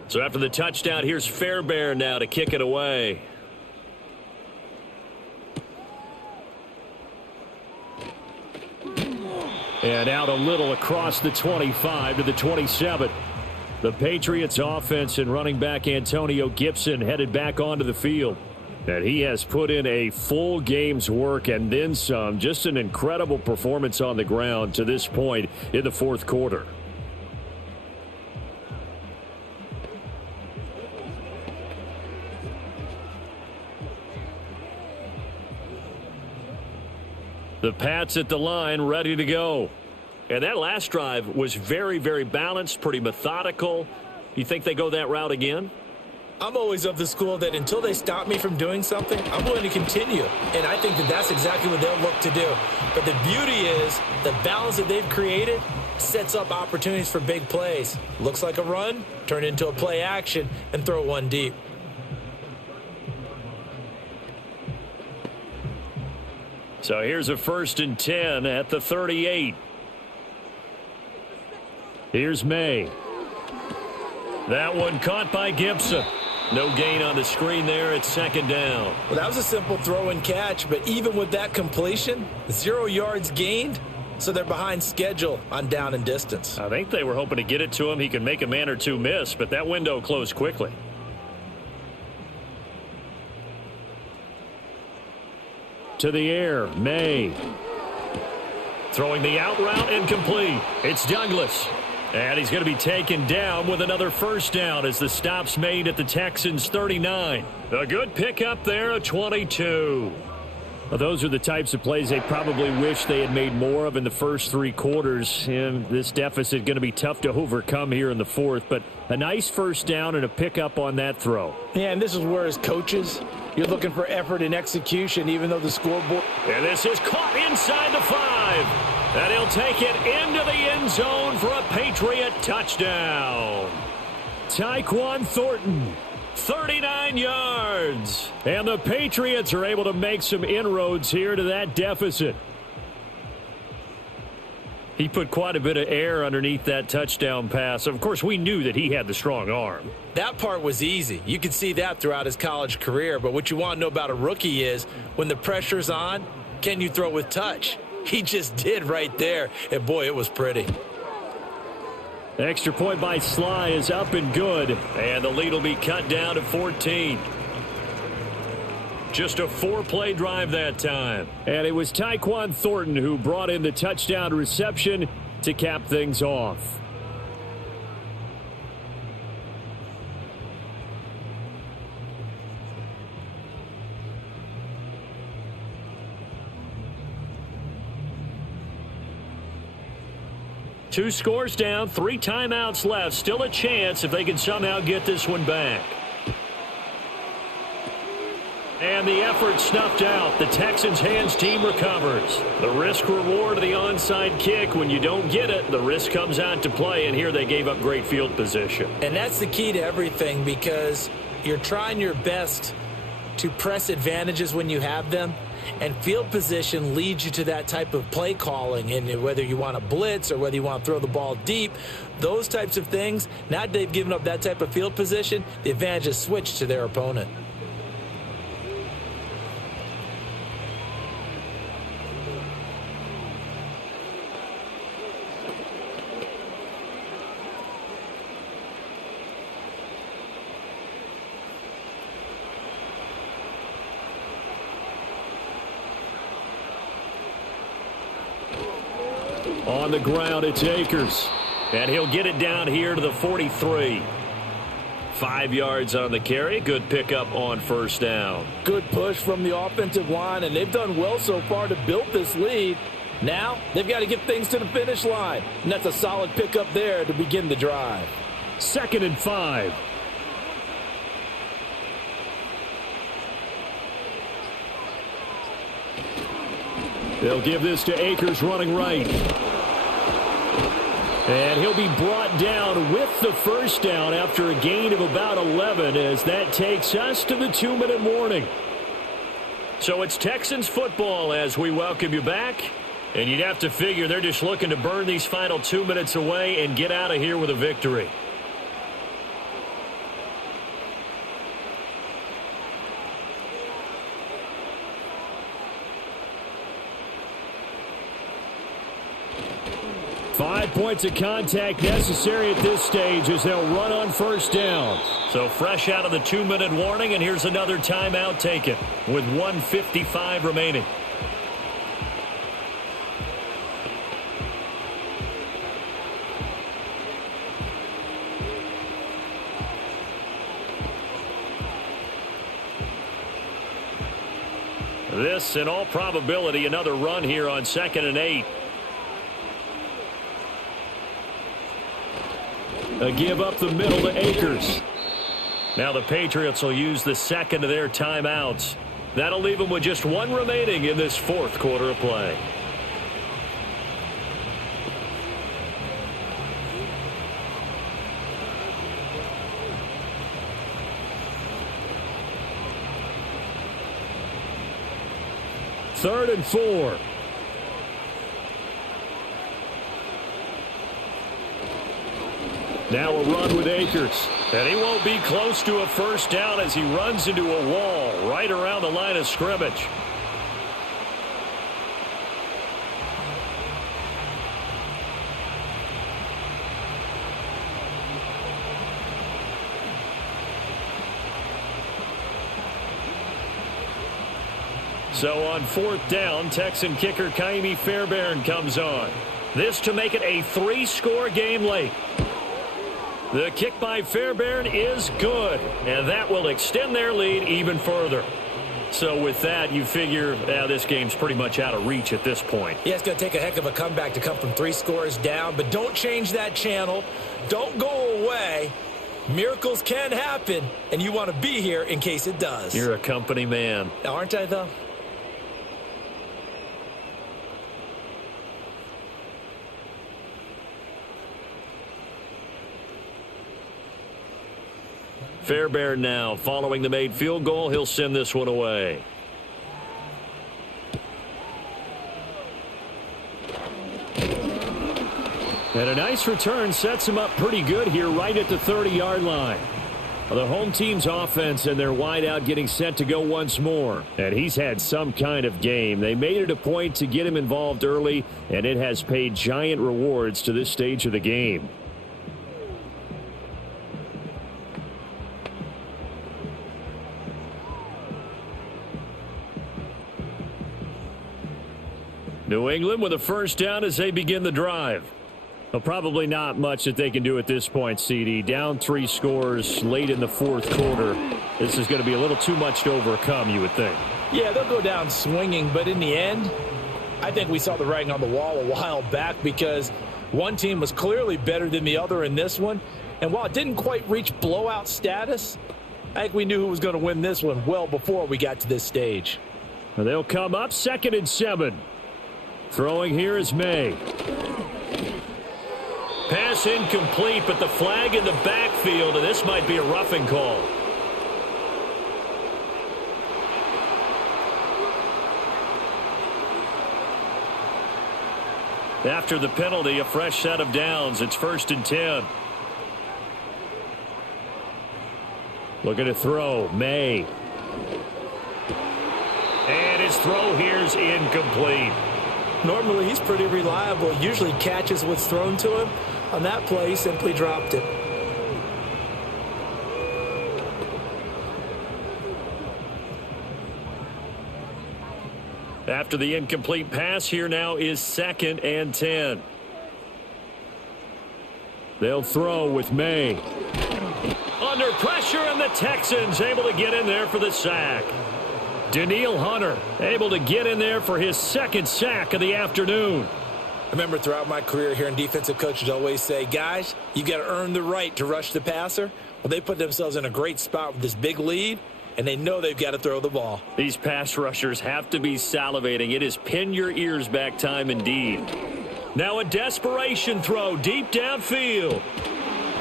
So after the touchdown, here's Fairbairn now to kick it away. And out a little across the 25 to the 27. The Patriots offense and running back Antonio Gibson headed back onto the field. And he has put in a full game's work and then some. Just an incredible performance on the ground to this point in the 4th quarter. The Pats at the line, ready to go. And that last drive was very, very balanced, pretty methodical. You think they go that route again? I'm always of the school that until they stop me from doing something, I'm going to continue. And I think that that's exactly what they'll look to do. But the beauty is the balance that they've created sets up opportunities for big plays. Looks like a run, turn into a play action, and throw one deep. So here's a 1st and 10 at the 38. Here's May. That one caught by Gibson. No gain on the screen there. It's 2nd down. Well, that was a simple throw and catch, but even with that completion, 0 yards gained, so they're behind schedule on down and distance. I think they were hoping to get it to him. He could make a man or two miss, but that window closed quickly. To the air, May. Throwing the out route, incomplete. It's Douglas. And he's going to be taken down with another 1st down as the stop's made at the Texans' 39. A good pickup there, a 22. Well, those are the types of plays they probably wish they had made more of in the first 3 quarters. And this deficit going to be tough to overcome here in the 4th. But a nice 1st down and a pickup on that throw. Yeah, and this is where as coaches, you're looking for effort and execution, even though the scoreboard. And this is caught inside the 5. And he'll take it into the end zone for a Patriot touchdown. Tyquan Thornton, 39 yards. And the Patriots are able to make some inroads here to that deficit. He put quite a bit of air underneath that touchdown pass. Of course, we knew that he had the strong arm. That part was easy. You could see that throughout his college career. But what you want to know about a rookie is when the pressure's on, can you throw with touch? He just did right there. And, boy, it was pretty. Extra point by Sly is up and good. And the lead will be cut down to 14. Just a 4-play drive that time. And it was Tyquan Thornton who brought in the touchdown reception to cap things off. Two scores down, 3 timeouts left. Still a chance if they can somehow get this one back. And the effort snuffed out. The Texans' hands team recovers. The risk reward of the onside kick. When you don't get it, the risk comes out to play, and here they gave up great field position. And that's the key to everything, because you're trying your best to press advantages when you have them, and field position leads you to that type of play calling. And whether you want to blitz or whether you want to throw the ball deep, those types of things, now that they've given up that type of field position, the advantage is switched to their opponent. On the ground, it's Akers. And he'll get it down here to the 43. 5 yards on the carry. Good pickup on 1st down. Good push from the offensive line, and they've done well so far to build this lead. Now they've got to get things to the finish line, and that's a solid pickup there to begin the drive. 2nd and 5. They'll give this to Akers running right. And he'll be brought down with the 1st down after a gain of about 11 as that takes us to the 2-minute warning. So it's Texans football as we welcome you back. And you'd have to figure they're just looking to burn these final 2 minutes away and get out of here with a victory. Five points of contact necessary at this stage as they'll run on 1st down. So fresh out of the 2-minute warning, and here's another timeout taken with 1:55 remaining. This, in all probability, another run here on 2nd and 8. A give up the middle to Akers. Now the Patriots will use the second of their timeouts. That'll leave them with just one remaining in this 4th quarter of play. Third and 4. Now a run with Akers. And he won't be close to a first down as he runs into a wall right around the line of scrimmage. So on 4th down, Texan kicker Kaimi Fairbairn comes on. This to make it a 3-score game late. The kick by Fairbairn is good, and that will extend their lead even further. So with that, you figure this game's pretty much out of reach at this point. Yeah, it's going to take a heck of a comeback to come from 3 scores down, but don't change that channel. Don't go away. Miracles can happen, and you want to be here in case it does. You're a company man. Aren't I, though? Fairbairn now following the made field goal. He'll send this one away. And a nice return sets him up pretty good here right at the 30-yard line. The home team's offense and their wideout getting set to go once more. And he's had some kind of game. They made it a point to get him involved early, and it has paid giant rewards to this stage of the game. New England with a first down as they begin the drive. Well, probably not much that they can do at this point, CD. Down 3 scores late in the 4th quarter. This is going to be a little too much to overcome, you would think. Yeah, they'll go down swinging, but in the end, I think we saw the writing on the wall a while back because one team was clearly better than the other in this one. And while it didn't quite reach blowout status, I think we knew who was going to win this one well before we got to this stage. And they'll come up 2nd and 7. Throwing here is May. Pass incomplete, but the flag in the backfield, and this might be a roughing call. After the penalty, a fresh set of downs. It's 1st and 10. Looking to throw. May. And his throw here's incomplete. Normally, he's pretty reliable. Usually catches what's thrown to him. On that play, he simply dropped it. After the incomplete pass, here now is 2nd and 10. They'll throw with May. Under pressure, and the Texans able to get in there for the sack. Danielle Hunter able to get in there for his 2nd sack of the afternoon. I remember throughout my career hearing defensive coaches always say, guys, you got to earn the right to rush the passer. Well, they put themselves in a great spot with this big lead, and they know they've got to throw the ball. These pass rushers have to be salivating. It is pin your ears back time indeed. Now a desperation throw deep downfield.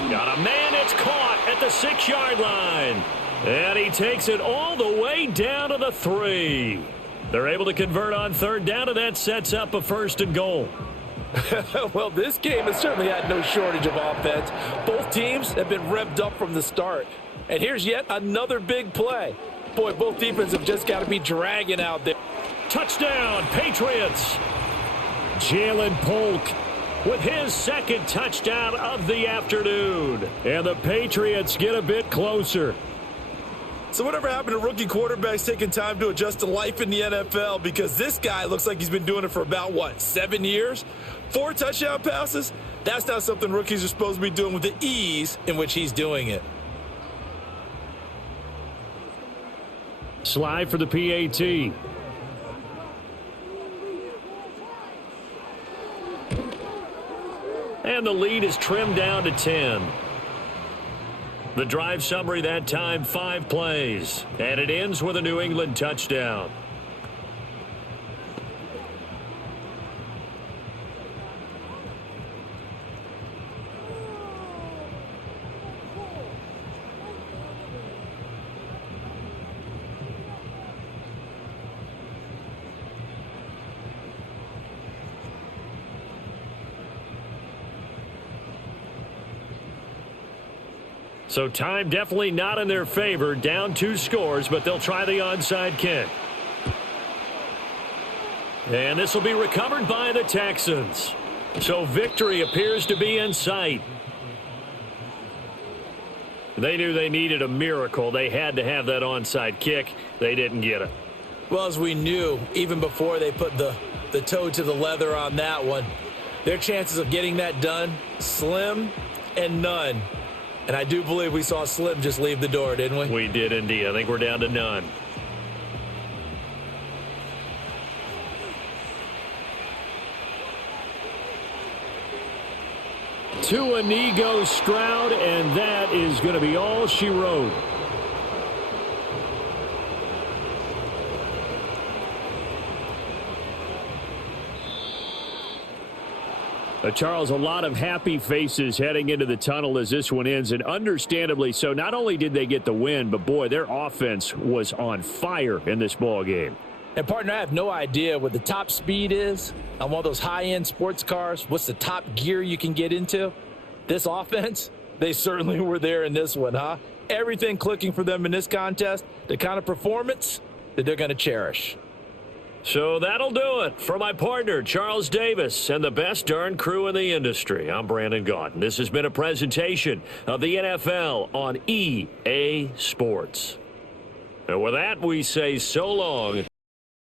Got a man, it's caught at the 6-yard line. And he takes it all the way down to the 3. They're able to convert on 3rd down, and that sets up a 1st and goal. Well, this game has certainly had no shortage of offense. Both teams have been revved up from the start. And here's yet another big play. Boy, both defenses have just got to be dragging out there. Touchdown, Patriots. Jalen Polk with his 2nd touchdown of the afternoon. And the Patriots get a bit closer. So whatever happened to rookie quarterbacks taking time to adjust to life in the NFL? Because this guy looks like he's been doing it for about, 7 years? 4 touchdown passes? That's not something rookies are supposed to be doing with the ease in which he's doing it. Slide for the PAT. And the lead is trimmed down to 10. The drive summary that time, 5 plays. And it ends with a New England touchdown. So time definitely not in their favor. Down 2 scores, but they'll try the onside kick. And this will be recovered by the Texans. So victory appears to be in sight. They knew they needed a miracle. They had to have that onside kick. They didn't get it. Well, as we knew, even before they put the toe to the leather on that one, their chances of getting that done, slim and none. And I do believe we saw Slim just leave the door, didn't we? We did indeed. I think we're down to none. To a knee goes Stroud, and that is going to be all she wrote. Charles, a lot of happy faces heading into the tunnel as this one ends, and understandably so. Not only did they get the win, but, boy, their offense was on fire in this ball game. And, partner, I have no idea what the top speed is on one of those high-end sports cars. What's the top gear you can get into? This offense, they certainly were there in this one, huh? Everything clicking for them in this contest, the kind of performance that they're going to cherish. So that'll do it for my partner, Charles Davis, and the best darn crew in the industry. I'm Brandon Gaudin. This has been a presentation of the NFL on EA Sports. And with that, we say so long